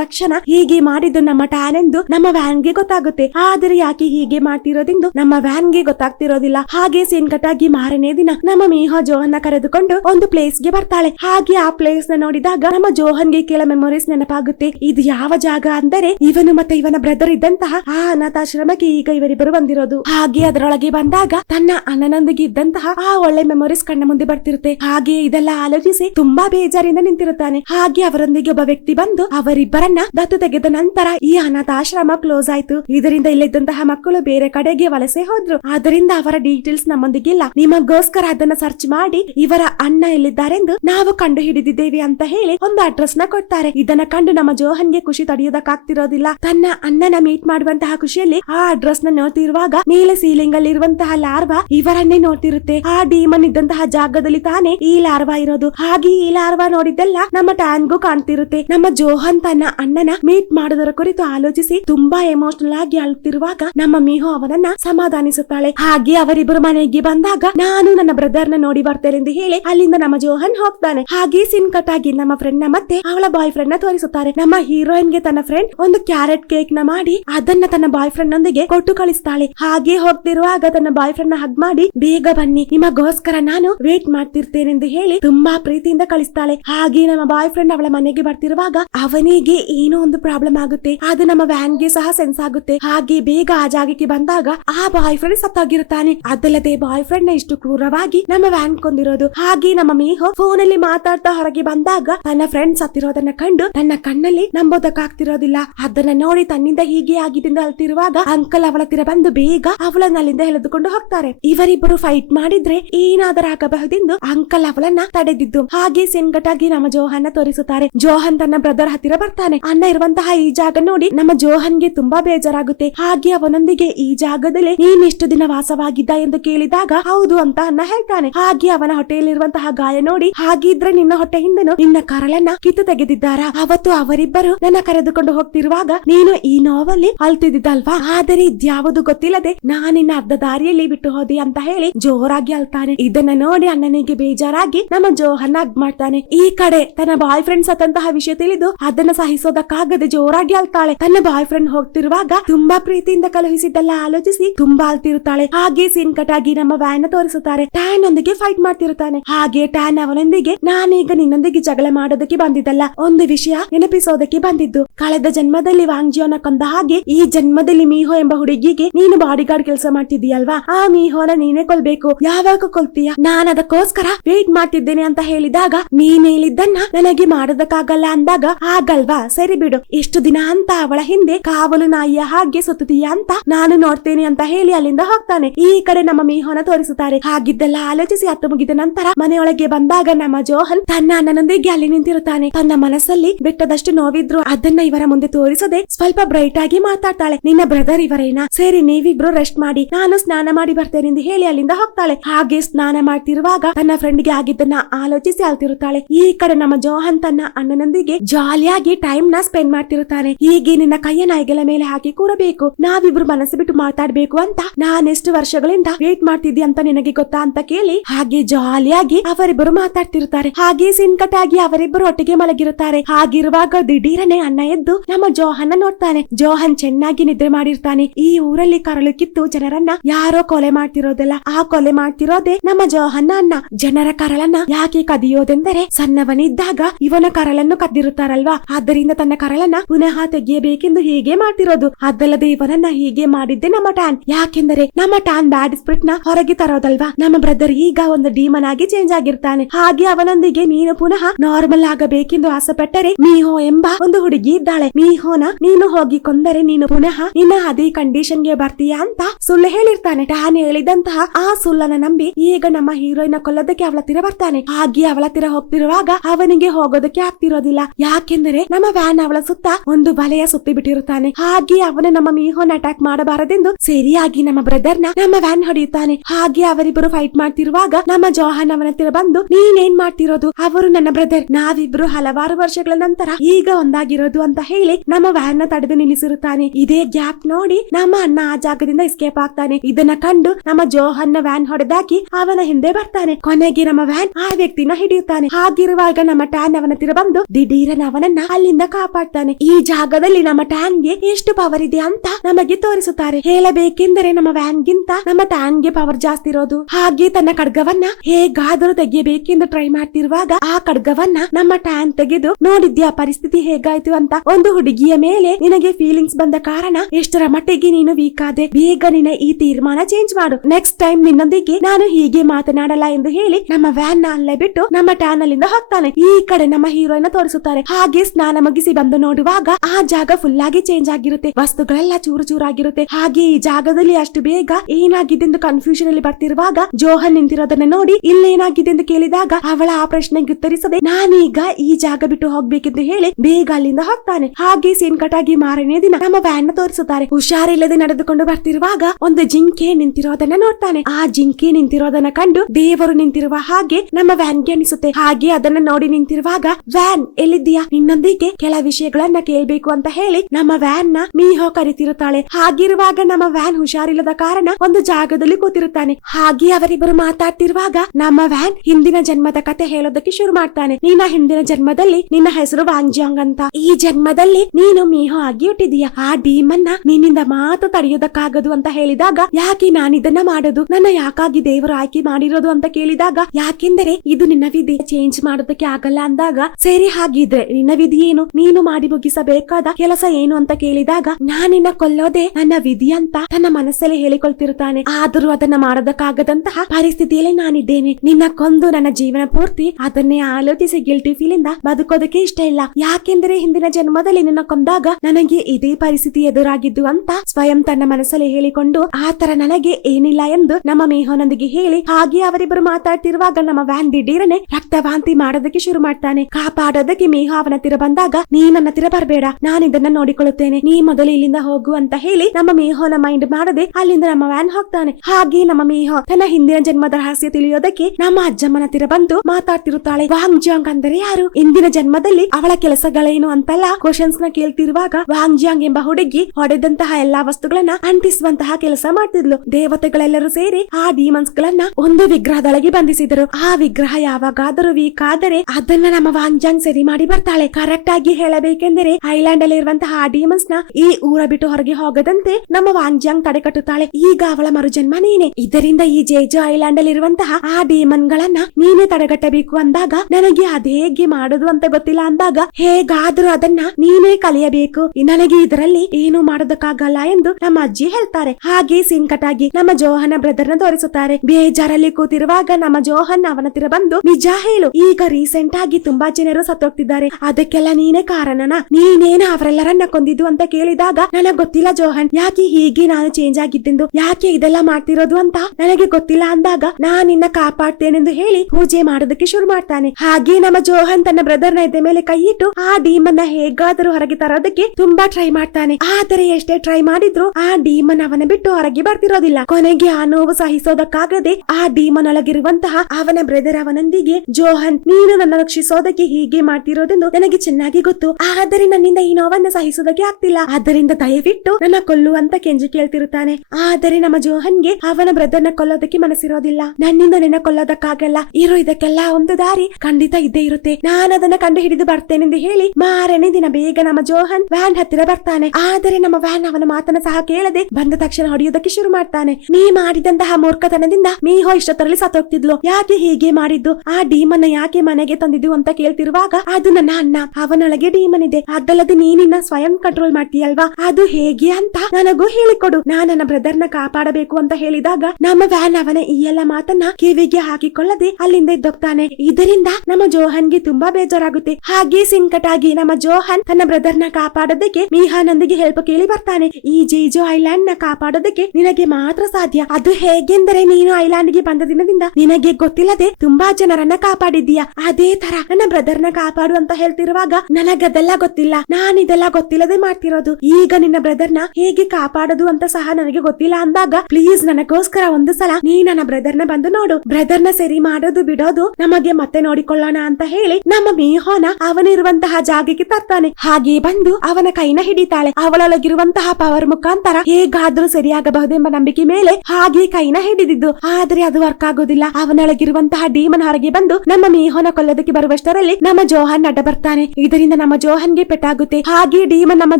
A: ತಕ್ಷಣ ಹೀಗೆ ಮಾಡಿದ್ದು ನಮ್ಮ ಟ್ಯಾನ್ ಎಂದು ನಮ್ಮ ವ್ಯಾನ್ಗೆ ಗೊತ್ತಾಗುತ್ತೆ. ಆದರೆ ಯಾಕೆ ಹೀಗೆ ಮಾಡ್ತಿರೋದೆಂದು ನಮ್ಮ ವ್ಯಾನ್ಗೆ ಗೊತ್ತಾಗ್ತಿರೋದಿಲ್ಲ. ಹಾಗೆ ಸೀನ್ ಕಟ್ ಆಗಿ ಮಾರನೇ ದಿನ ನಮ್ಮ ಮೀಹಾ ಜೋಹನ್ನ ಕರೆದುಕೊಂಡು ಒಂದು ಪ್ಲೇಸ್ಗೆ ಬರ್ತಾಳೆ. ಹಾಗೆ ಆ ಪ್ಲೇಸ್ನ ನೋಡಿದಾಗ ನಮ್ಮ ಜೋಹನ್ಗೆ ಕೆಲ ಮೆಮೊರೀಸ್ ನೆನಪಾಗುತ್ತೆ. ಇದು ಯಾವ ಜಾಗ ಅಂದರೆ ಇವನು ಮತ್ತೆ ಇವನ ಬ್ರದರ್ ಇದ್ದಂತಹ ಆ ಅನಾಥಾಶ್ರಮಕ್ಕೆ ಈಗ ಇವರಿಬ್ಬರು ಬಂದಿರೋದು. ಹಾಗೆ ಅದರೊಳಗೆ ಬಂದಾಗ ತನ್ನ ಅಣ್ಣನೊಂದಿಗೆ ಇದ್ದಂತಹ ಆ ಒಳ್ಳೆ ಮೆಮೊರೀಸ್ ಕಣ್ಣ ಮುಂದೆ ಬರ್ತಿರುತ್ತೆ. ಹಾಗೆ ಇದೆಲ್ಲ ಆಲೋಚಿಸಿ ತುಂಬಾ ಬೇಜಾರಿಂದ ನಿಂತಿರುತ್ತಾನೆ. ಹಾಗೆ ಅವರೊಂದಿಗೆ ಒಬ್ಬ ವ್ಯಕ್ತಿ ಬಂದು ಅವರಿಬ್ಬರನ್ನ ದತ್ತು ತೆಗೆದ ನಂತರ ಈ ಅನಾಥಾಶ್ರಮ ಕ್ಲೋಸ್ ಆಯ್ತು. ಇದರಿಂದ ಇಲ್ಲಿದ್ದಂತಹ ಮಕ್ಕಳು ಬೇರೆ ಕಡೆಗೆ ವಲಸೆ ಹೋದ್ರು. ಆದ್ದರಿಂದ ಅವರ ಡೀಟೇಲ್ಸ್ ನಮ್ಮೊಂದಿಗೆ ಇಲ್ಲ ನಿಮಗೋಸ್ಕರ ಅದನ್ನ ಸರ್ಚ್ ಮಾಡಿ ಇವರ ಅಣ್ಣ ಎಲ್ಲಿದ್ದಾರೆಂದು ನಾವು ಕಂಡು ಹಿಡಿದಿದ್ದೇವೆ ಅಂತ ಹೇಳಿ ಒಂದು ಅಡ್ರೆಸ್ನ ಕೊಡ್ತಾರೆ. ಇದನ್ನ ಕಂಡು ನಮ್ಮ ಜೋಹನ್ಗೆ ಖುಷಿ ತಡೆಯೋದಕ್ಕಾಗ್ತಿರೋದಿಲ್ಲ. ತನ್ನ ಅಣ್ಣನ ಮೀಟ್ ಮಾಡುವಂತಹ ಖುಷಿಯಲ್ಲಿ ಆ ಅಡ್ರೆಸ್ನ ನೋಡ್ತಿರುವಾಗ ಮೇಲೆ ಸೀಲಿಂಗ್ ಅಲ್ಲಿ ಇರುವಂತಹ ಲಾರ್ವಾ ಇವರನ್ನೇ ನೋಡ್ತಿರುತ್ತೆ. ಆ ಡೀಮನ್ ಇದ್ದಂತಹ ಜಾಗದಲ್ಲಿ ತಾನೇ ಈ ಲಾರ್ವಾ ಇರೋದು. ಹಾಗೆ ಈ ಲಾರ್ವಾ ನೋಡಿದ್ದೆಲ್ಲ ನಮ್ಮ ಟ್ಯಾನ್ಗೂ ಕಾಣ್ತಿರುತ್ತೆ. ನಮ್ಮ ಜೋಹನ್ ತನ್ನ ಅಣ್ಣನ ಮೀಟ್ ಮಾಡೋದರ ಕುರಿತು ಆಲೋಚಿಸಿ ತುಂಬಾ ಎಮೋಷನಲ್ ಆಗಿ ಅಳುತ್ತಿರುವಾಗ ನಮ್ಮ ಮೀಹೋ ಅವನನ್ನ ಸಮಾಧಾನಿಸುತ್ತಾಳೆ. ಹಾಗೆ ಅವರಿಬ್ಬರು ಮನೆಗೆ ಬಂದಾಗ ನಾನು ನನ್ನ ಬ್ರದರ್ನ ನೋಡಿ ಬರ್ತೇನೆ ಎಂದು ಹೇಳಿ ಅಲ್ಲಿಂದ ನಮ್ಮ ಜೋಹನ್ ಹೋಗ್ತಾನೆ. ಹಾಗೆ ಸಿನ್ ಕಟ್ ಆಗಿ ನಮ್ಮ ಫ್ರೆಂಡ್ನ ಮತ್ತೆ ಅವಳ ಬಾಯ್ ಫ್ರೆಂಡ್ನ ತೋರಿಸುತ್ತಾರೆ. ನಮ್ಮ ಹೀರೋಯಿನ್ಗೆ ತನ್ನ ಫ್ರೆಂಡ್ ಒಂದು ಕ್ಯಾರೆಟ್ ಕೇಕ್ನ ಮಾಡಿ ಅದನ್ನ ತನ್ನ ಬಾಯ್ ಫ್ರೆಂಡ್ ನೊಂದಿಗೆ ಕೊಟ್ಟು ಕಳಿಸ್ತಾಳೆ. ಹಾಗೆ ಹೋಗ್ತಿರುವಾಗ ತನ್ನ ಬಾಯ್ ಫ್ರೆಂಡ್ನ ಹಗ್ ಮಾಡಿ, ಬೇಗ ಬನ್ನಿ, ನಿಮಗೋಸ್ಕರ ನಾನು ವೇಟ್ ಮಾಡ್ತಿರ್ತೇನೆ ಎಂದು ಹೇಳಿ ತುಂಬಾ ಪ್ರೀತಿಯಿಂದ ಕಳಿಸ್ತಾಳೆ. ಹಾಗೆ ನಮ್ಮ ಬಾಯ್ ಫ್ರೆಂಡ್ ಅವಳ ಮನೆಗೆ ಬರ್ತಿರುವಾಗ ಅವನಿಗೆ ಏನೋ ಒಂದು ಪ್ರಾಬ್ಲಮ್ ಆಗುತ್ತೆ. ಅದು ನಮ್ಮ ವ್ಯಾನ್ಗೆ ಸಹ ಸೆನ್ಸ್ ಆಗುತ್ತೆ. ಹಾಗೆ ಬೇಗ ಆ ಜಾಗಕ್ಕೆ ಬಂದಾಗ ಆ ಬಾಯ್ ಫ್ರೆಂಡ್ ಸತ್ತಾಗಿರುತ್ತಾನೆ. ಅದಲ್ಲದೆ ಬಾಯ್ ಫ್ರೆಂಡ್ನ ಇಷ್ಟು ಕ್ರೂರವಾಗಿ ನಮ್ಮ ವ್ಯಾನ್ ಕೊಂದಿರೋದು. ಹಾಗೆ ನಮ್ಮ ಮೇಹೋ ಫೋನ್ ಅಲ್ಲಿ ಮಾತಾಡ್ತಾ ಹೊರಗೆ ಬಂದಾಗ ತನ್ನ ಫ್ರೆಂಡ್ ಸತ್ತಿರೋದನ್ನ ಕಂಡು ತನ್ನ ಕಣ್ಣಲ್ಲಿ ನಂಬೋದಕ್ಕಾಗ್ತಿರೋದಿಲ್ಲ ಅದನ್ನ ನೋಡಿ ತನ್ನಿಂದ ಹೀಗೆ ಆಗಿದೆ ಎಂದು ಅಳ್ತಿರುವಾಗ ಅಂಕಲ್ ಅವಳ ಹತ್ತಿರ ಬಂದು ಬೇಗ ಅವಳನ್ನ ಅಲ್ಲಿಂದ ಎಳೆದುಕೊಂಡು ಹೋಗ್ತಾರೆ. ಇವರಿಬ್ಬರು ಫೈಟ್ ಮಾಡಿದ್ರೆ ಏನಾದರೂ ಆಗಬಹುದೆಂದು ಅಂಕಲ್ ಅವಳನ್ನ ತಡೆದಿದ್ದು. ಹಾಗೆ ಸೆಂಗಟಾಗಿ ನಮ್ಮ ಜೋಹನ್ನ ತೋರಿಸುತ್ತಾರೆ. ಜೋಹನ್ ತನ್ನ ಬ್ರದರ್ ಹತ್ತಿರ ಬರ್ತಾನೆ. ಅಣ್ಣ ಇರುವಂತಹ ಈ ಜಾಗ ನೋಡಿ ನಮ್ಮ ಜೋಹನ್ಗೆ ತುಂಬಾ ಬೇಜಾರಾಗುತ್ತೆ. ಹಾಗೆ ಅವನೊಂದಿಗೆ ಈ ಜಾಗದಲ್ಲಿ ನೀನ್ ಎಷ್ಟು ದಿನ ವಾಸವಾಗಿದ್ದ ಎಂದು ಕೇಳಿದಾಗ ಹೌದು ಅಂತ ಅನ್ನ ಹೇಳ್ತಾನೆ. ಹಾಗೆ ಅವನ ಹೊಟ್ಟೆಯಲ್ಲಿರುವಂತಹ ಗಾಯ ನೋಡಿ ಹಾಗಿದ್ರೆ ನಿನ್ನ ಹೊಟ್ಟೆಯಿಂದನು ನಿನ್ನ ಕರಳನ್ನ ಕಿತ್ತು ತೆಗೆದಿದ್ದಾರಾ? ಅವತ್ತು ಅವರಿಬ್ಬರು ನನ್ನ ಕರೆದುಕೊಂಡು ಹೋಗ್ತಿರುವಾಗ ನೀನು ಈ ನೋವಲ್ಲಿ ಅಲ್ತಿದ್ದಲ್ವಾ ಆದರೆ ಇದ್ಯಾವುದು ಗೊತ್ತಿಲ್ಲದೆ ನಾನಿನ್ನ ಅರ್ಧ ದಾರಿಯಲ್ಲಿ ಬಿಟ್ಟು ಹೋದೆ ಅಂತ ಹೇಳಿ ಜೋರಾಗಿ ಅಳ್ತಾನೆ ಇದನ್ನ ನೋಡಿ ಅಣ್ಣನಿಗೆ ಬೇಜಾರಾಗಿ ನಮ್ಮ ಜೋಹನ್ ಅಗ್ ಮಾಡ್ತಾನೆ. ಈ ಕಡೆ ತನ್ನ ಬಾಯ್ ಫ್ರೆಂಡ್ ಸತ್ತಂತಹ ವಿಷಯ ತಿಳಿದು ಅದನ್ನ ಸಹಿಸೋದಕ್ಕಾಗದೆ ಜೋರಾಗಿ ಅಳ್ತಾಳೆ. ತನ್ನ ಬಾಯ್ ಫ್ರೆಂಡ್ ಹೋಗ್ತಿರುವಾಗ ತುಂಬಾ ಪ್ರೀತಿಯಿಂದ ಕಳುಹಿಸಿದ್ದೆಲ್ಲ ಆಲೋಚಿಸಿ ತುಂಬಾ ಅಳ್ತಿರುತ್ತಾಳೆ. ಹಾಗೆ ಸೀನ್ ಕಟ್ ಆಗಿ ನಮ್ಮ ವ್ಯಾನ್ ತೋರಿಸುತ್ತಾರೆ. ಟ್ಯಾನ್ ಒಂದಿಗೆ ಫೈಟ್ ಮಾಡ್ತಿರುತ್ತಾನೆ. ಹಾಗೆ ಟ್ಯಾನ್ ಅವನೊಂದಿಗೆ ನಾನೀಗ ನಿನ್ನೊಂದಿಗೆ ಜಗಳ ಮಾಡೋದಕ್ಕೆ ಬಂದಿದ್ದಲ್ಲ. ಒಂದು ವಿಷಯ ನೆನಪಿಸೋದಕ್ಕೆ ಬಂದಿದ್ದು. ಕಳೆದ ಜನ್ಮದಲ್ಲಿ ವಾಂಗ್ಜಿಯೋನ ಕೊಂದ ಹಾಗೆ ಈ ಜನ್ಮದಲ್ಲಿ ಮೀಹೋ ಎಂಬ ಹುಡುಗಿಗೆ ನೀನು ಬಾಡಿಗಾರ್ಡ್ ಕೆಲಸ ಮಾಡ್ತಿದ್ದೀಯಲ್ವಾ? ಆ ಮೀಹೋನ ನೀನೇ ಕೊಲ್ಬೇಕು. ಯಾವಾಗ ಕೊಲ್ತೀಯ? ನಾನು ಅದಕ್ಕೋಸ್ಕರ ವೇಟ್ ಮಾಡ್ತಿದ್ದೇನೆ ಅಂತ ಹೇಳಿದಾಗ ನೀನ್ ಹೇಳಿದ್ದನ್ನ ನನಗೆ ಮಾಡೋದಕ್ಕಾಗಲ್ಲ ಅಂದಾಗ, ಆಗಲ್ವಾ? ಸರಿ ಬಿಡು. ಎಷ್ಟು ದಿನ ಅಂತ ಅವಳ ಹಿಂದೆ ಕಾವಲು ನಾಯಿಯ ಹಾಗೆ ಸುತ್ತುತ್ತೀಯ ಅಂತ ನಾನು ನೋಡ್ತೇನೆ ಅಂತ ಹೇಳಿ ಅಲ್ಲಿಂದ ಹೋಗ್ತಾನೆ. ಈ ಕಡೆ ನಮ್ಮ ಮೀಹೋನ ತೋರಿಸುತ್ತಾರೆ. ಹಾಗಿದ್ದೆಲ್ಲ ಆಲೋಚಿಸಿ ಹತ್ತು ಮುಗಿದ ನಂತರ ಮನೆಯೊಳಗೆ ಬಂದಾಗ ನಮ್ಮ ಜೋಹನ್ ತನ್ನ ಅಣ್ಣನೊಂದಿಗೆ ಅಲ್ಲಿ ನಿಂತಿರುತ್ತಾನೆ. ತನ್ನ ಮನಸ್ಸಲ್ಲಿ ಬೆಟ್ಟದಷ್ಟು ನೋವಿದ್ರು ಅದನ್ನ ಇವರ ಮುಂದೆ ತೋರಿಸದೆ ಸ್ವಲ್ಪ ಬ್ರೈಟ್ ಆಗಿ ಮಾತಾಡ್ತಾಳೆ. ನಿನ್ನ ಬ್ರದರ್ ಇವರೇನಾ? ಸರಿ, ನೀವಿಬ್ರು ರೆಸ್ಟ್ ಮಾಡಿ. ನಾನು ಸ್ನಾನ ಮಾಡಿ ಬರ್ತೇನೆ ಎಂದು ಹೇಳಿ ಅಲ್ಲಿಂದ ಹೋಗ್ತಾಳೆ. ಹಾಗೆ ಸ್ನಾನ ಮಾಡ್ತಿರುವಾಗ ತನ್ನ ಫ್ರೆಂಡ್ಗೆ ಆಗಿದ್ದನ್ನ ಆಲೋಚಿಸಿ ಅಲ್ತಿರುತ್ತಾಳೆ. ಈ ಕಡೆ ನಮ್ಮ ಜೋಹನ್ ತನ್ನ ಅಣ್ಣನೊಂದಿಗೆ ಜಾಲಿಯಾಗಿ ಟೈಮ್ನ ಸ್ಪೆಂಡ್ ಮಾಡ್ತಿರುತ್ತಾನೆ ಹೀಗೆ ನಿನ್ನ ಕೈಯ ನಾಯಿಗಳ ಮೇಲೆ ಹಾಕಿ ಕೂರಬೇಕು. ನಾವಿಬ್ರು ಮನಸ್ಸು ಬಿಟ್ಟು ಮಾತಾಡ್ಬೇಕು ಅಂತ ನಾನೆಷ್ಟು ವರ್ಷಗಳಿಂದ ವೇಟ್ ಮಾಡ್ತಿದ್ದೆ ಅಂತ ನಿನಗೆ ಗೊತ್ತಾ ಅಂತ ಕೇಳಿ ಹಾಗೆ ಜಾಲಿಯಾಗಿ ಅವರಿಬ್ಬರು ಮಾತಾಡ್ತಿರುತ್ತಾರೆ. ಹಾಗೆ ಸಿನ್ಕಟ್ ಆಗಿ ಅವರಿಬ್ಬರು ಒಟ್ಟಿಗೆ ಮಲಗಿರುತ್ತಾರೆ. ಹಾಗಿರುವಾಗ ದಿಢೀರನೆ ಅಣ್ಣ ಎದ್ದು ನಮ್ಮ ಜೋಹನ್ನ ನೋಡ್ತಾನೆ. ಜೋಹನ್ ಚೆನ್ನಾಗಿ ನಿದ್ರೆ ಮಾಡಿರ್ತಾನೆ. ಈ ಊರಲ್ಲಿ ಕರಳು ಕಿತ್ತು ಜನರನ್ನ ಯಾರೋ ಕೊಲೆ ಮಾಡ್ತಿರೋದಲ್ಲ. ಆ ಕೊಲೆ ಮಾಡ್ತಿರೋದೇ ನಮ್ಮ ಜೋಹನ್ನ ಅಣ್ಣ. ಜನರ ಕರಳನ್ನ ಯಾಕೆ ಕದಿಯೋದೆಂದರೆ ಸಣ್ಣವನಿದ್ದಾಗ ಇವನ ಕರಳನ್ನು ಕದ್ದಿರುತ್ತಾರಲ್ವಾ? ಆದ್ದರಿಂದ ತನ್ನ ಕರಳನ್ನ ಪುನಃ ತೆಗೆಯಬೇಕೆಂದು ಹೀಗೆ ಮಾಡ್ತಿರೋದು? ಅದಲ್ಲದೆ ಇವನನ್ನ ಹೀಗೆ ಮಾಡಿದ್ದೆ ನಮ್ಮ ಟ್ಯಾನ್ ಯಾಕೆಂದರೆ ನಮ್ಮ ಟ್ಯಾನ್ ಬ್ಯಾಡ್ ಸ್ಪ್ರಿಟ್ನ ಹೊರಗೆ ತರೋದಲ್ವಾ? ನಮ್ಮ ಬ್ರದರ್ ಈಗ ಒಂದು ಡೀಮನ್ ಆಗಿ ಚೇಂಜ್ ಆಗಿರ್ತಾನೆ. ಹಾಗೆ ಅವನೊಂದಿಗೆ ನೀನು ಪುನಃ ನಾರ್ಮಲ್ ಆಗಬೇಕೆಂದು ಆಸೆಪಟ್ಟರೆ ಮೀಹೋ ಎಂಬ ಒಂದು ಹುಡುಗಿ ಇದ್ದಾಳೆ. ಮೀಹೋನ ನೀನು ಹೋಗಿ ಕೊಂದರೆ ನೀನು ಪುನಃ ನಿನ್ನ ಅದೇ ಕಂಡೀಷನ್ಗೆ ಬರ್ತೀಯಾ ಅಂತ ಸುಳ್ಳು ಹೇಳಿರ್ತಾನೆ. ಟ್ಯಾನ್ ಹೇಳಿದಂತಹ ಆ ಸುಳ್ಳನ ನಂಬಿ ಈಗ ನಮ್ಮ ಹೀರೋಯಿನ್ ಕೊಲ್ಲದಕ್ಕೆ ಅವಳ ತೀರ ಬರ್ತಾನೆ. ಹಾಗೆ ಅವಳ ತೀರ ಹೋಗ್ತಿರುವಾಗ ಅವನಿಗೆ ಹೋಗೋದಕ್ಕೆ ಆಗ್ತಿರೋದಿಲ್ಲ. ಯಾಕೆಂದರೆ ನಮ್ಮ ವ್ಯಾನ್ ಅವಳ ಸುತ್ತ ಒಂದು ಬಲೆಯ ಸುತ್ತಿ ಬಿಟ್ಟಿರುತ್ತಾನೆ. ಹಾಗೆ ಅವನು ನಮ್ಮ ಮೀಹೋನ್ ಅಟ್ಯಾಕ್ ಮಾಡಬಾರದೆಂದು ಸರಿಯಾಗಿ ನಮ್ಮ ಬ್ರದರ್ನ ನಮ್ಮ ವ್ಯಾನ್ ಹೊಡೆಯುತ್ತಾನೆ. ಹಾಗೆ ಅವರಿಬ್ಬರು ಫೈಟ್ ಮಾಡ್ತಿರುವಾಗ ನಮ್ಮ ಜೋಹನ್ ಅವನ ಹತ್ತಿರ ಬಂದು, ನೀನೇನ್ ಮಾಡ್ತಿರೋದು? ಅವರು ನನ್ನ ಬ್ರದರ್ ನಾವಿಬ್ರು ಹಲವಾರು ವರ್ಷಗಳ ನಂತರ ಈಗ ಒಂದಾಗಿರೋದು ಅಂತ ಹೇಳಿ ನಮ್ಮ ವ್ಯಾನ್ನ ತಡೆದು ನಿಲ್ಲಿಸಿರುತ್ತಾನೆ. ಇದೇ ಗ್ಯಾಪ್ ನೋಡಿ ನಮ್ಮ ಅಣ್ಣ ಆ ಜಾಗದಿಂದ ಎಸ್ಕೇಪ್ ಆಗ್ತಾನೆ. ಇದನ್ನ ಕಂಡು ನಮ್ಮ ಜೋಹನ್ನ ವ್ಯಾನ್ ಹೊಡೆದಾಕಿ ಅವನ ಹಿಂದೆ ಬರ್ತಾನೆ. ಕೊನೆಗೆ ನಮ್ಮ ವ್ಯಾನ್ ಆ ವ್ಯಕ್ತಿನ ಹಿಡಿಯುತ್ತಾನೆ. ಹಾಗಿರುವಾಗ ನಮ್ಮ ಟ್ಯಾನ್ ಅವನ ಹತ್ತಿರ ಬಂದು ದಿಢೀರನ ಅವನನ್ನ ಅಲ್ಲಿಂದ ಕಾಪಾಡ್ತಾನೆ. ಈ ಜಾಗದಲ್ಲಿ ನಮ್ಮ ಟ್ಯಾನ್ಗೆ ಎಷ್ಟು ಪವರ್ ಇದೆ ಅಂತ ನಮಗೆ ತೋರಿಸುತ್ತಾರೆ. ಹೇಳಬೇಕೆಂದರೆ ನಮ್ಮ ವ್ಯಾನ್ ಗಿಂತ ನಮ್ಮ ಟ್ಯಾನ್ಗೆ ಪವರ್ ಜಾಸ್ತಿ ಇರೋದು. ಹಾಗೆ ತನ್ನ ಖಡ್ಗವನ್ನ ಹೇಗಾದರೂ ತೆಗೆಯಬೇಕೆಂದು ಟ್ರೈ ಮಾಡ್ತಿರುವಾಗ ಆ ಖಡ್ಗವನ್ನ ನಮ್ಮ ಟ್ಯಾನ್ ತೆಗೆದು, ನೋಡಿದ್ಯಾ, ಪರಿಸ್ಥಿತಿ ಹೇಗಾಯ್ತು ಅಂತ ಒಂದು ಹುಡುಗಿಯ ಮೇಲೆ ನಿನಗೆ ಫೀಲಿಂಗ್ಸ್ ಬಂದ ಕಾರಣ ಎಷ್ಟರ ಮಟ್ಟಿಗೆ ನೀನು ವೀಕ್ ಆದೆ? ಬೇಗ ನಿನ್ನ ಈ ತೀರ್ಮಾನ ಚೇಂಜ್ ಮಾಡು. ನೆಕ್ಸ್ಟ್ ಟೈಮ್ ನಿನ್ನೊಂದಿಗೆ ನಾನು ಹೀಗೆ ಮಾತನಾಡಲ್ಲ ಎಂದು ಹೇಳಿ ನಮ್ಮ ವ್ಯಾನ್ನ ಅಲ್ಲೇ ಬಿಟ್ಟು ನಮ್ಮ ಟ್ಯಾನ್ ಅಲ್ಲಿಂದ ಹೋಗ್ತಾನೆ. ಈ ನಮ್ಮ ಹೀರೋಯಿನ ತೋರಿಸುತ್ತಾರೆ. ಹಾಗೆ ಸ್ನಾನ ಮುಗಿಸಿ ಬಂದು ನೋಡುವಾಗ ಆ ಜಾಗ ಫುಲ್ ಆಗಿ ಚೇಂಜ್ ಆಗಿರುತ್ತೆ. ವಸ್ತುಗಳೆಲ್ಲ ಚೂರು ಚೂರಾಗಿರುತ್ತೆ ಹಾಗೆ ಈ ಜಾಗದಲ್ಲಿ ಅಷ್ಟು ಬೇಗ ಏನಾಗಿದೆ ಎಂದು ಕನ್ಫ್ಯೂಷನ್ ಅಲ್ಲಿ ಬರ್ತಿರುವಾಗ ಜೋಹನ್ ನಿಂತಿರೋದನ್ನ ನೋಡಿ ಇಲ್ಲೇನಾಗಿದೆ ಎಂದು ಕೇಳಿದಾಗ ಅವಳ ಆ ಪ್ರಶ್ನೆಗೆ ಉತ್ತರಿಸದೆ, ನಾನೀಗ ಈ ಜಾಗ ಬಿಟ್ಟು ಹೋಗ್ಬೇಕೆಂದು ಹೇಳಿ ಬೇಗ ಅಲ್ಲಿಂದ ಹೋಗ್ತಾನೆ. ಹಾಗೆ ಸೀನ್ ಕಟ್ ಮಾರನೇ ದಿನ ನಮ್ಮ ವ್ಯಾನ್ನ ತೋರಿಸುತ್ತಾರೆ. ಹುಷಾರಿಲ್ಲದೆ ನಡೆದುಕೊಂಡು ಬರ್ತಿರುವಾಗ ಒಂದು ಜಿಂಕೆ ನಿಂತಿರೋದನ್ನ ನೋಡ್ತಾನೆ. ಆ ಜಿಂಕೆ ನಿಂತಿರೋದನ್ನ ಕಂಡು ದೇವರು ನಿಂತಿರುವ ಹಾಗೆ ನಮ್ಮ ವ್ಯಾನ್ಗೆ ಅನಿಸುತ್ತೆ. ಹಾಗೆ ಅದನ್ನ ನೋಡಿ ನಿಂತಿರುವಾಗ ವ್ಯಾನ್ ಎಲ್ಲಿದ್ದೀಯಾ? ನಿನ್ನೊಂದಿಗೆ ಕೆಲ ವಿಷಯಗಳನ್ನ ಕೇಳ್ಬೇಕು ಅಂತ ಹೇಳಿ ನಮ್ಮ ವ್ಯಾನ್ನ ಮೀಹೋ ಕರಿತಿರುತ್ತಾಳೆ. ಹಾಗಿರುವಾಗ ನಮ್ಮ ವ್ಯಾನ್ ಹುಷಾರಿಲ್ಲದ ಕಾರಣ ಒಂದು ಜಾಗದಲ್ಲಿ ಕೂತಿರುತ್ತಾನೆ. ಹಾಗೆ ಅವರಿಬ್ಬರು ಮಾತಾಡ್ತಿರುವಾಗ ನಮ್ಮ ವ್ಯಾನ್ ಹಿಂದಿನ ಜನ್ಮದ ಕತೆ ಹೇಳೋದಕ್ಕೆ ಶುರು ಮಾಡ್ತಾನೆ. ನಿನ್ನ ಹಿಂದಿನ ಜನ್ಮದಲ್ಲಿ ನಿನ್ನ ಹೆಸರು ವಾಂಜಿಯಾಂಗ್ ಅಂತ. ಈ ಜನ್ಮದಲ್ಲಿ ನೀನು ಮೀಹೋ ಆಗಿ ಹುಟ್ಟಿದೀಯ? ಆ ಡೀಮನ್ನ ನಿನ್ನಿಂದ ಮಾತು ತಡೆಯೋದಕ್ಕಾಗದು ಅಂತ ಹೇಳಿದಾಗ ಯಾಕೆ ನಾನಿದನ್ನ ಮಾಡೋದು? ನನ್ನ ಯಾಕಾಗಿ ದೇವರು ಆಯ್ಕೆ ಮಾಡಿರೋದು ಅಂತ ಕೇಳಿದಾಗ ಯಾಕೆಂದರೆ ಇದು ನಿನ್ನ ವಿಧಿ. ಚೇಂಜ್ ಮಾಡೋದಕ್ಕೆ ಆಗಲ್ಲ ಅಂದಾಗ ಸರಿ ಹಾಗಿದ್ರೆ, ನಿನ್ನ ವಿಧಿ ಏನು? ನೀನು ಮಾಡಿ ಮುಗಿಸಬೇಕಾದ ಕೆಲಸ ಏನು ಅಂತ ಕೇಳಿದಾಗ, ನಾನಿನ್ನ ಕೊಲ್ಲೋದೆ ನನ್ನ ವಿಧಿ ಅಂತ ತನ್ನ ಮನಸ್ಸಲ್ಲಿ ಹೇಳಿಕೊಳ್ತಿರುತ್ತಾನೆ ಆದರೂ ಅದನ್ನ ಮಾಡೋದಕ್ಕಾಗದಂತಹ ಪರಿಸ್ಥಿತಿಯಲ್ಲಿ ನಾನಿದ್ದೇನೆ. ನಿನ್ನ ಕೊಂದು ನನ್ನ ಜೀವನ ಪೂರ್ತಿ ಅದನ್ನೇ ಆಲೋಚಿಸಿ ಗಿಲ್ಟಿ ಫೀಲ್ ಇಂದ ಬದುಕೋದಕ್ಕೆ ಇಷ್ಟ ಇಲ್ಲ. ಯಾಕೆಂದರೆ ಹಿಂದಿನ ಜನ್ಮದಲ್ಲಿ ನಿನ್ನ ಕೊಂದಾಗ ನನಗೆ ಇದೇ ಪರಿಸ್ಥಿತಿ ಎದುರಾಗಿದ್ದು ಅಂತ ಸ್ವಯಂ ತನ್ನ ಮನಸ್ಸಲ್ಲಿ ಹೇಳಿಕೊಂಡು ಆತರ ತರ ನನಗೆ ಏನಿಲ್ಲ ಎಂದು ನಮ್ಮ ಮೇಹೋನೊಂದಿಗೆ ಹೇಳಿ, ಹಾಗೆ ಅವರಿಬ್ಬರು ಮಾತಾಡ್ತಿರುವಾಗ ನಮ್ಮ ವ್ಯಾನ್ ದಿಢೀರನೆ ರಕ್ತವಾಂತಿ ಮಾಡೋದಕ್ಕೆ ಶುರು ಮಾಡ್ತಾನೆ ಕಾಪಾಡೋದಕ್ಕೆ ಮೇಹ ಅವನ ಬಂದಾಗ ನೀ ನನ್ನ ಹತ್ತಿರ ಬರಬೇಡ. ನಾನು ಇದನ್ನ ನೋಡಿಕೊಳ್ಳುತ್ತೇನೆ. ನೀ ಮೊದಲು ಇಲ್ಲಿಂದ ಹೋಗು ಅಂತ ಹೇಳಿ ನಮ್ಮ ಮೇಹೋನ ಮೈಂಡ್ ಮಾಡದೆ ಅಲ್ಲಿಂದ ನಮ್ಮ ವ್ಯಾನ್ ಹೋಗ್ತಾನೆ. ಹಾಗೆ ನಮ್ಮ ಮೇಹೋ ತನ್ನ ಹಿಂದಿನ ಜನ್ಮದ ರಹಸ್ಯ ತಿಳಿಯೋದಕ್ಕೆ ನಮ್ಮ ಅಜ್ಜಮ್ಮನ ತಿರ ಬಂದು ಮಾತಾಡ್ತಿರುತ್ತಾಳೆ. ವಾಂಗ್ ಜಾಂಗ್ ಅಂದರೆ ಯಾರು? ಇಂದಿನ ಜನ್ಮದಲ್ಲಿ ಅವಳ ಕೆಲಸಗಳೇನು ಅಂತಲ್ಲ? ಕ್ವಶನ್ಸ್ನ ಕೇಳ್ತಿರುವಾಗ ವಾಂಗ್ ಜಾಂಗ್ ಎಂಬ ಹುಡುಗಿ ಹೊಡೆದಂತಹ ಎಲ್ಲಾ ವಸ್ತುಗಳನ್ನ ಅಂಟಿಸುವಂತಹ ಕೆಲಸ ಮಾಡ್ತಿದ್ಲು. ದೇವತೆಗಳೆಲ್ಲರೂ ಸೇರಿ ಆ ಡೀಮನ್ಸ್ ಗಳನ್ನ ಒಂದು ವಿಗ್ರಹದೊಳಗೆ ಬಂಧಿಸಿದರು. ಆ ವಿಗ್ರಹ ಯಾವಾಗಾದರೂ ವೀಕ್ ಆದರೆ ಅದನ್ನ ನಮ್ಮ ವಾಂಗ್ಜಾಂಗ್ ಸರಿ ಮಾಡಿ ಬರ್ತಾಳೆ. ಕರೆಕ್ಟ್ ಆಗಿ ಹೇಳಬೇಕೆಂದರೆ ಐಲ್ಯಾಂಡ್ ಅಲ್ಲಿ ಇರುವಂತಹ ಡೀಮನ್ಸ್ನ ಈ ಊರ ಬಿಟ್ಟು ಹೊರಗೆ ಹೋಗದಂತೆ ನಮ್ಮ ವಾಂಗ್ಜಾಂಗ್ ತಡೆ ಕಟ್ಟುತ್ತಾಳೆ. ಈಗ ಅವಳ ಮರುಜನ್ಮ ನೀನೆ. ಇದರಿಂದ ಈ ಜೇಜು ಐಲ್ಯಾಂಡ್ ಅಲ್ಲಿ ಇರುವಂತಹ ಆ ಡೀಮನ್ ಗಳನ್ನ ನೀನೇ ತಡೆಗಟ್ಟಬೇಕು ಅಂದಾಗ ನನಗೆ ಅದೇಗೆ ಮಾಡುದು ಅಂತ ಗೊತ್ತಿಲ್ಲ ಅಂದಾಗ ಹೇಗಾದ್ರೂ ಅದನ್ನ ನೀನೇ ಕಲಿಯಬೇಕು. ನನಗೆ ಇದರಲ್ಲಿ ಏನು ಮಾಡೋದಕ್ಕಾಗಲ್ಲ ಎಂದು ನಮ್ಮ ಅಜ್ಜಿ ಹೇಳ್ತಾರೆ. ಹಾಗೆ ಸೀನ್ ಆಗಿ ನಮ್ಮ ಜೋಹನ ಬ್ರದರ್ನ ತೋರಿಸುತ್ತಾರೆ. ಬೇಜಾರಲ್ಲಿ ಕೂತಿರುವಾಗ ನಮ್ಮ ಜೋಹನ್ ಅವನ ಹತ್ತಿರ ಬಂದು ನಿಜ ಹೇಳು. ಈಗ ರೀಸೆಂಟ್ ಆಗಿ ತುಂಬಾ ಜನರು ಸತ್ತೋಗ್ತಿದ್ದಾರೆ. ಅದಕ್ಕೆಲ್ಲ ನೀನೇ ಕಾರಣನ? ನೀನೇನ ಅವರೆಲ್ಲರನ್ನ ಕೊಂದಿದ್ದು ಅಂತ ಕೇಳಿದಾಗ ನನಗೆ ಗೊತ್ತಿಲ್ಲ ಜೋಹನ್. ಯಾಕೆ ಹೀಗೆ ನಾನು ಚೇಂಜ್ ಆಗಿದ್ದೆಂದು? ಯಾಕೆ ಇದೆಲ್ಲ ಮಾಡ್ತಿರೋದು ಅಂತ ನನಗೆ ಗೊತ್ತಿಲ್ಲ ಅಂದಾಗ ನಾನ್ ನಿನ್ನ ಕಾಪಾಡ್ತೇನೆಂದು ಹೇಳಿ ಪೂಜೆ ಮಾಡೋದಕ್ಕೆ ಶುರು ಮಾಡ್ತಾನೆ. ಹಾಗೆ ನಮ್ಮ ಜೋಹನ್ ತನ್ನ ಬ್ರದರ್ನ ಎದೆ ಮೇಲೆ ಕೈ ಇಟ್ಟು ಆ ಡೀಮನ್ನ ಹೇಗಾದರೂ ಹೊರಗೆ ತರೋದಕ್ಕೆ ತುಂಬಾ ಟ್ರೈ ಮಾಡ್ತಾನೆ. ಆದರೆ ಎಷ್ಟೇ ಟ್ರೈ ಮಾಡಿದ್ರು ಆ ಡೀಮನ್ ಅವನ ಬಿಟ್ಟು ಹೊರಗೆ ಬರ್ತಿರೋದಿಲ್ಲ. ಕೊನೆಗೆ ಆ ನೋವು ಸಹಿಸೋದಕ್ಕಾಗದೆ ಆ ಡೀಮನ್ ಒಳಗಿರುವಂತಹ ಅವನ ಬ್ರದರ್ ಅವನೊಂದಿಗೆ, ಜೋಹನ್, ನೀನು ನನ್ನ ರಕ್ಷಿಸೋದಕ್ಕೆ ಹೀಗೆ ಮಾಡ್ತಿರೋದೆಂದು ನನಗೆ ಚೆನ್ನಾಗಿ ಗೊತ್ತು. ಆದರೆ ನನ್ನಿಂದ ಈ ನೋವನ್ನ ಸಹಿಸೋದಕ್ಕೆ ಆಗ್ತಿಲ್ಲ. ಆದ್ದರಿಂದ ದಯವಿಟ್ಟು ನನ್ನ ಕೊಲ್ಲು ಅಂತ ಕೆಂಜಿ ಕೇಳ್ತಿರುತ್ತಾನೆ. ಆದರೆ ನಮ್ಮ ಜೋಹನ್ಗೆ ಅವನ ಬ್ರದರ್ನ ಕೊಲ್ಲೋದಕ್ಕೆ ಮನಸ್ಸಿರೋದಿಲ್ಲ. ನನ್ನಿಂದ ನಿನ್ನ ಕೊಲ್ಲೋದಕ್ಕಾಗಲ್ಲ. ಇರೋ, ಇದಕ್ಕೆಲ್ಲ ಒಂದು ದಾರಿ ಖಂಡಿತ ಇದ್ದೇ ಇರುತ್ತೆ. ನಾನು ಅದನ್ನ ಕಂಡು ಹಿಡಿದು ಬರ್ತೇನೆಂದು ಹೇಳಿ ಮಾರನೇ ದಿನ ಬೇಗ ನಮ್ಮ ಜೋಹನ್ ವ್ಯಾನ್ ಹತ್ತಿರ ಬರ್ತಾನೆ. ಆದರೆ ನಮ್ಮ ವ್ಯಾನ್ ಅವನ ಮಾತನ್ನ ಸಹ ಕೇಳದೆ ಬಂದ ತಕ್ಷಣ ಹೊಡೆಯೋದಕ್ಕೆ ಶುರು ಮಾಡ್ತಾನೆ. ನೀ ಮಾಡಿದಂತಹ ಮೂರ್ಖತನದಿಂದ ಮೀಹೋ ಇಷ್ಟೊತ್ತರಲ್ಲಿ ಸತ್ತೋಗ್ತಿದ್ಲು. ಯಾಕೆ ಹೀಗೆ ಮಾಡಿದ್ದು? ಆ ಡೀಮನ್ನ ಯಾಕೆ ಮನೆಗೆ ತಂದಿದ್ದು ಕೇಳ್ತಿರುವಾಗ ಅದು ನನ್ನ ಅಣ್ಣ. ಅವನೊಳಗೆ ಡೀಮನ್ ಇದೆ. ಅದಲ್ಲದೆ ನೀನಿನ್ನ ಸ್ವಯಂ ಕಂಟ್ರೋಲ್ ಮಾಡ್ತೀಯಲ್ವಾ? ಅದು ಹೇಗೆ ಅಂತ ನನಗೂ ಹೇಳಿಕೊಡು. ನಾನು ನನ್ನ ಬ್ರದರ್ನ ಕಾಪಾಡಬೇಕು ಅಂತ ಹೇಳಿದಾಗ ನಮ್ಮ ವ್ಯಾನ್ ಅವನ ಈ ಎಲ್ಲ ಮಾತನ್ನ ಕಿವಿಗೆ ಹಾಕಿಕೊಳ್ಳದೆ ಅಲ್ಲಿಂದ ಎದ್ದೋಗ್ತಾನೆ. ಇದರಿಂದ ನಮ್ಮ ಜೋಹನ್ಗೆ ತುಂಬಾ ಬೇಜಾರಾಗುತ್ತೆ. ಹಾಗೆ ಸಿಂಕಟಾಗಿ ನಮ್ಮ ಜೋಹನ್ ತನ್ನ ಬ್ರದರ್ನ ಕಾಪಾಡೋದಕ್ಕೆ ಮೀಹಾನೊಂದಿಗೆ ಹೆಲ್ಪ್ ಕೇಳಿ ಬರ್ತಾನೆ. ಈ ಜೇಜೋ ಐಲ್ಯಾಂಡ್ನ ಕಾಪಾಡೋದಕ್ಕೆ ನಿನಗೆ ಮಾತ್ರ ಸಾಧ್ಯ. ಅದು ಹೇಗೆಂದರೆ ನೀನು ಐಲ್ಯಾಂಡ್ಗೆ ಬಂದ ದಿನದಿಂದ ನಿನಗೆ ಗೊತ್ತಿಲ್ಲದೆ ತುಂಬಾ ಜನರನ್ನ ಕಾಪಾಡಿದ್ದೀಯ. ಅದೇ ತರ ನನ್ನ ಬ್ರದರ್ನ ಕಾಪಾಡು ಅಂತ ಹೇಳ್ತಿರುವಾಗ ನನಗದೆಲ್ಲ ಗೊತ್ತಿಲ್ಲ. ನಾನು ಇದೆಲ್ಲ ಗೊತ್ತಿಲ್ಲದೆ ಮಾಡ್ತಿರೋದು. ಈಗ ನಿನ್ನ ಬ್ರದರ್ನ ಹೇಗೆ ಕಾಪಾಡೋದು ಅಂತ ಸಹ ನನಗೆ ಗೊತ್ತಿಲ್ಲ ಅಂದಾಗ ಪ್ಲೀಸ್ ನನಗೋಸ್ಕರ ಒಂದು ಸಲ ನೀ ನನ್ನ ಬ್ರದರ್ನ ಬಂದು ನೋಡು. ಬ್ರದರ್ನ ಸರಿ ಮಾಡೋದು ಬಿಡೋದು ನಮಗೆ ಮತ್ತೆ ನೋಡಿಕೊಳ್ಳೋಣ ಅಂತ ಹೇಳಿ ನಮ್ಮ ಮೀಹೋನ ಅವನಿರುವಂತಹ ಜಾಗಕ್ಕೆ ತರ್ತಾನೆ. ಹಾಗೆ ಬಂದು ಅವನ ಕೈನ ಹಿಡಿತಾಳೆ. ಅವಳೊಳಗಿರುವಂತಹ ಪವರ್ ಮುಖಾಂತರ ಹೇಗಾದ್ರೂ ಸರಿಯಾಗಬಹುದೆಂಬ ನಂಬಿಕೆ ಮೇಲೆ ಹಾಗೆ ಕೈನ ಹಿಡಿದಿದ್ದು. ಆದ್ರೆ ಅದು ವರ್ಕ್ ಆಗೋದಿಲ್ಲ. ಅವನೊಳಗಿರುವಂತಹ ಡೀಮನ್ ಹೊರಗೆ ಬಂದು ನಮ್ಮ ಮೀಹೋನ ಕೊಲ್ಲೋದಕ್ಕೆ ಬರುವಷ್ಟರಲ್ಲಿ ನಮ್ಮ ಜೋಹನ್ ಅಡ್ಡ ಬರ್ತಾನೆ. ಇದರಿಂದ ನಮ್ಮ ಜೋಹನ್ಗೆ ಪೆಟ್ಟಾಗುತ್ತೆ. ಹಾಗೆ ಡೀಮನ್ ನಮ್ಮ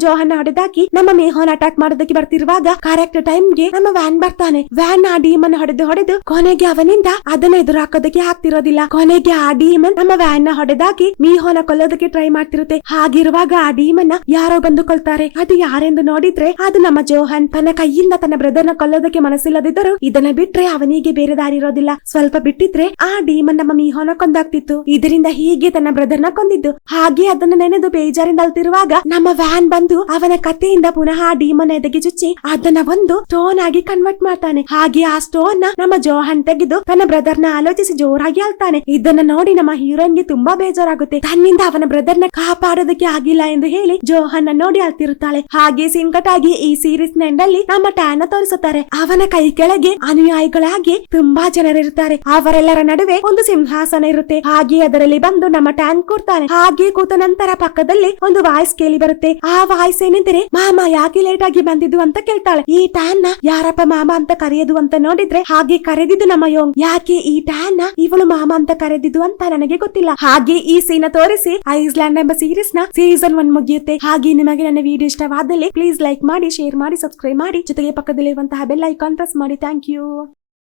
A: ಜೋಹನ್ ಹೊಡೆದಾಕಿ ನಮ್ಮ ಮೇಹೋನ್ ಅಟ್ಯಾಕ್ ಮಾಡೋದಕ್ಕೆ ಬರ್ತಿರುವಾಗ ಕರೆಕ್ಟ್ ಟೈಮ್ಗೆ ನಮ್ಮ ವ್ಯಾನ್ ಬರ್ತಾನೆ. ವ್ಯಾನ್ ಆ ಡೀಮನ್ ಹೊಡೆದು ಹೊಡೆದು ಕೊನೆಗೆ ಅವನಿಂದ ಅದನ್ನ ಎದುರು ಹಾಕೋದಕ್ಕೆ ಆಗ್ತಿರೋದಿಲ್ಲ. ಕೊನೆಗೆ ಆ ಡೀಮನ್ ನಮ್ಮ ವ್ಯಾನ್ನ ಹೊಡೆದಾಕಿ ಮೀಹೋನ ಕೊಲ್ಲೋದಕ್ಕೆ ಟ್ರೈ ಮಾಡ್ತಿರುತ್ತೆ. ಹಾಗಿರುವಾಗ ಆ ಡೀಮನ್ ಯಾರೋ ಬಂದು ಕೊಲ್ತಾರೆ. ಅದು ಯಾರೆಂದು ನೋಡಿದ್ರೆ ಅದು ನಮ್ಮ ಜೋಹನ್ ತನ್ನ ಕೈಯಿಂದ ತನ್ನ ಬ್ರದರ್ನ ಕೊಲ್ಲೋದಕ್ಕೆ ಮನಸ್ಸಿಲ್ಲದಿದ್ದರು ಇದನ್ನ ಬಿಟ್ರೆ ಅವನಿಗೆ ಬೇರೆ ದಾರಿ ಇರೋದಿಲ್ಲ. ಸ್ವಲ್ಪ ಬಿಟ್ಟಿದ್ರೆ ಆ ಡೀಮನ್ ನಮ್ಮ ಮೀಹೋನ ಕೊಂದಾಗ್ತಿತ್ತು. ಇದರಿಂದ ಹೀಗೆ ತನ್ನ ಬ್ರದರ್ನ ಕೊಂದಿದ್ದು. ಹಾಗೆ ಅದನ್ನ ನೆನೆದು ಬೇಜಾರಿಂದ ಅಳ್ತಿರುವಾಗ ನಮ್ಮ ವ್ಯಾನ್ ಬಂದು ಅವನ ಕಥೆಯಿಂದ ಪುನಃ ಡೀಮನ್ ಎದೆಗೆ ಚುಚ್ಚಿ ಅದನ್ನ ಒಂದು ಸ್ಟೋನ್ ಆಗಿ ಕನ್ವರ್ಟ್ ಮಾಡ್ತಾನೆ. ಹಾಗೆ ಆ ಸ್ಟೋನ್ನ ನಮ್ಮ ಜೋಹನ್ ತೆಗೆದು ತನ್ನ ಬ್ರದರ್ನ ಆಲೋಚಿಸಿ ಜೋರಾಗಿ ಅಳ್ತಾನೆ ಇದನ್ನ ನೋಡಿ ನಮ್ಮ ಹೀರೋಯಿನ್ಗೆ ತುಂಬಾ ಬೇಜಾರಾಗುತ್ತೆ. ತನ್ನಿಂದ ಅವನ ಬ್ರದರ್ನ ಕಾಪಾಡೋದಕ್ಕೆ ಆಗಿಲ್ಲ ಎಂದು ಹೇಳಿ ಜೋಹನ್ ನೋಡಿ ಅಳ್ತಿರುತ್ತಾಳೆ ಹಾಗೆ ಸಿಂಕಟ್ ಆಗಿ ಈ ಸೀರೀಸ್ನ ನಮ್ಮ ಟ್ಯಾನ್ ತೋರಿಸುತ್ತಾರೆ. ಅವನ ಕೈ ಕೆಳಗೆ ಅನುಯಾಯಿಗಳಾಗಿ ತುಂಬಾ ಜನರಿರುತ್ತಾರೆ. ಅವರೆಲ್ಲರ ನಡುವೆ ಒಂದು ಸಿಂಹಾಸನ ಇರುತ್ತೆ. ಹಾಗೆ ಅದರಲ್ಲಿ ಬಂದು ನಮ್ಮ ಟ್ಯಾಂಕ್ ಕೂರ್ತಾನೆ ಹಾಗೆ ಕೂತ ನಂತರ ಪಕ್ಕದಲ್ಲಿ ಒಂದು ವಾಯ್ಸ್ ಕೇಳಿ ಬರುತ್ತೆ. ಆ ವಾಯ್ಸ್ ಏನೆಂದರೆ, ಮಾಮ, ಯಾಕೆ ಲೇಟ್ ಆಗಿ ಬಂದಿದ್ದು ಅಂತ ಕೇಳ್ತಾಳೆ. ಈ ಟ್ಯಾನ್ನ ಯಾರಪ್ಪ ಮಾಮ ಅಂತ ಕರೆಯೋದು ಅಂತ ನೋಡಿದ್ರೆ, ಹಾಗೆ ಕರೆದಿದ್ದು ನಮ್ಮ ಯೋಂಗ್. ಯಾಕೆ ಈ ಟ್ಯಾನ್ನ ಇವಳು ಮಾಮ ಅಂತ ಕರೆದಿದ್ದು ಅಂತ ನನಗೆ ಗೊತ್ತಿಲ್ಲ. ಹಾಗೆ ಈ ಸೀನ ತೋರಿಸಿ ಐಸ್ಲ್ಯಾಂಡ್ ಎಂಬ ಸೀರೀಸ್ನ ಸೀಸನ್ ಒನ್ ಮುಗಿಯುತ್ತೆ. ಹಾಗೆ ನಿಮಗೆ ನನ್ನ ವಿಡಿಯೋ ಇಷ್ಟವಾದಲ್ಲಿ ಪ್ಲೀಸ್ ಲೈಕ್ ಮಾಡಿ ಶೇರ್ ಮಾಡಿ ಸಬ್ಸ್ಕ್ರೈಬ್ ಮಾಡಿ. ಜೊತೆಗೆ ಪಕ್ಕದಲ್ಲಿರುವಂತಹ ಬೆಲ್ ಐಕಾನ್ ಪ್ರೆಸ್ ಮಾಡಿ. Thank you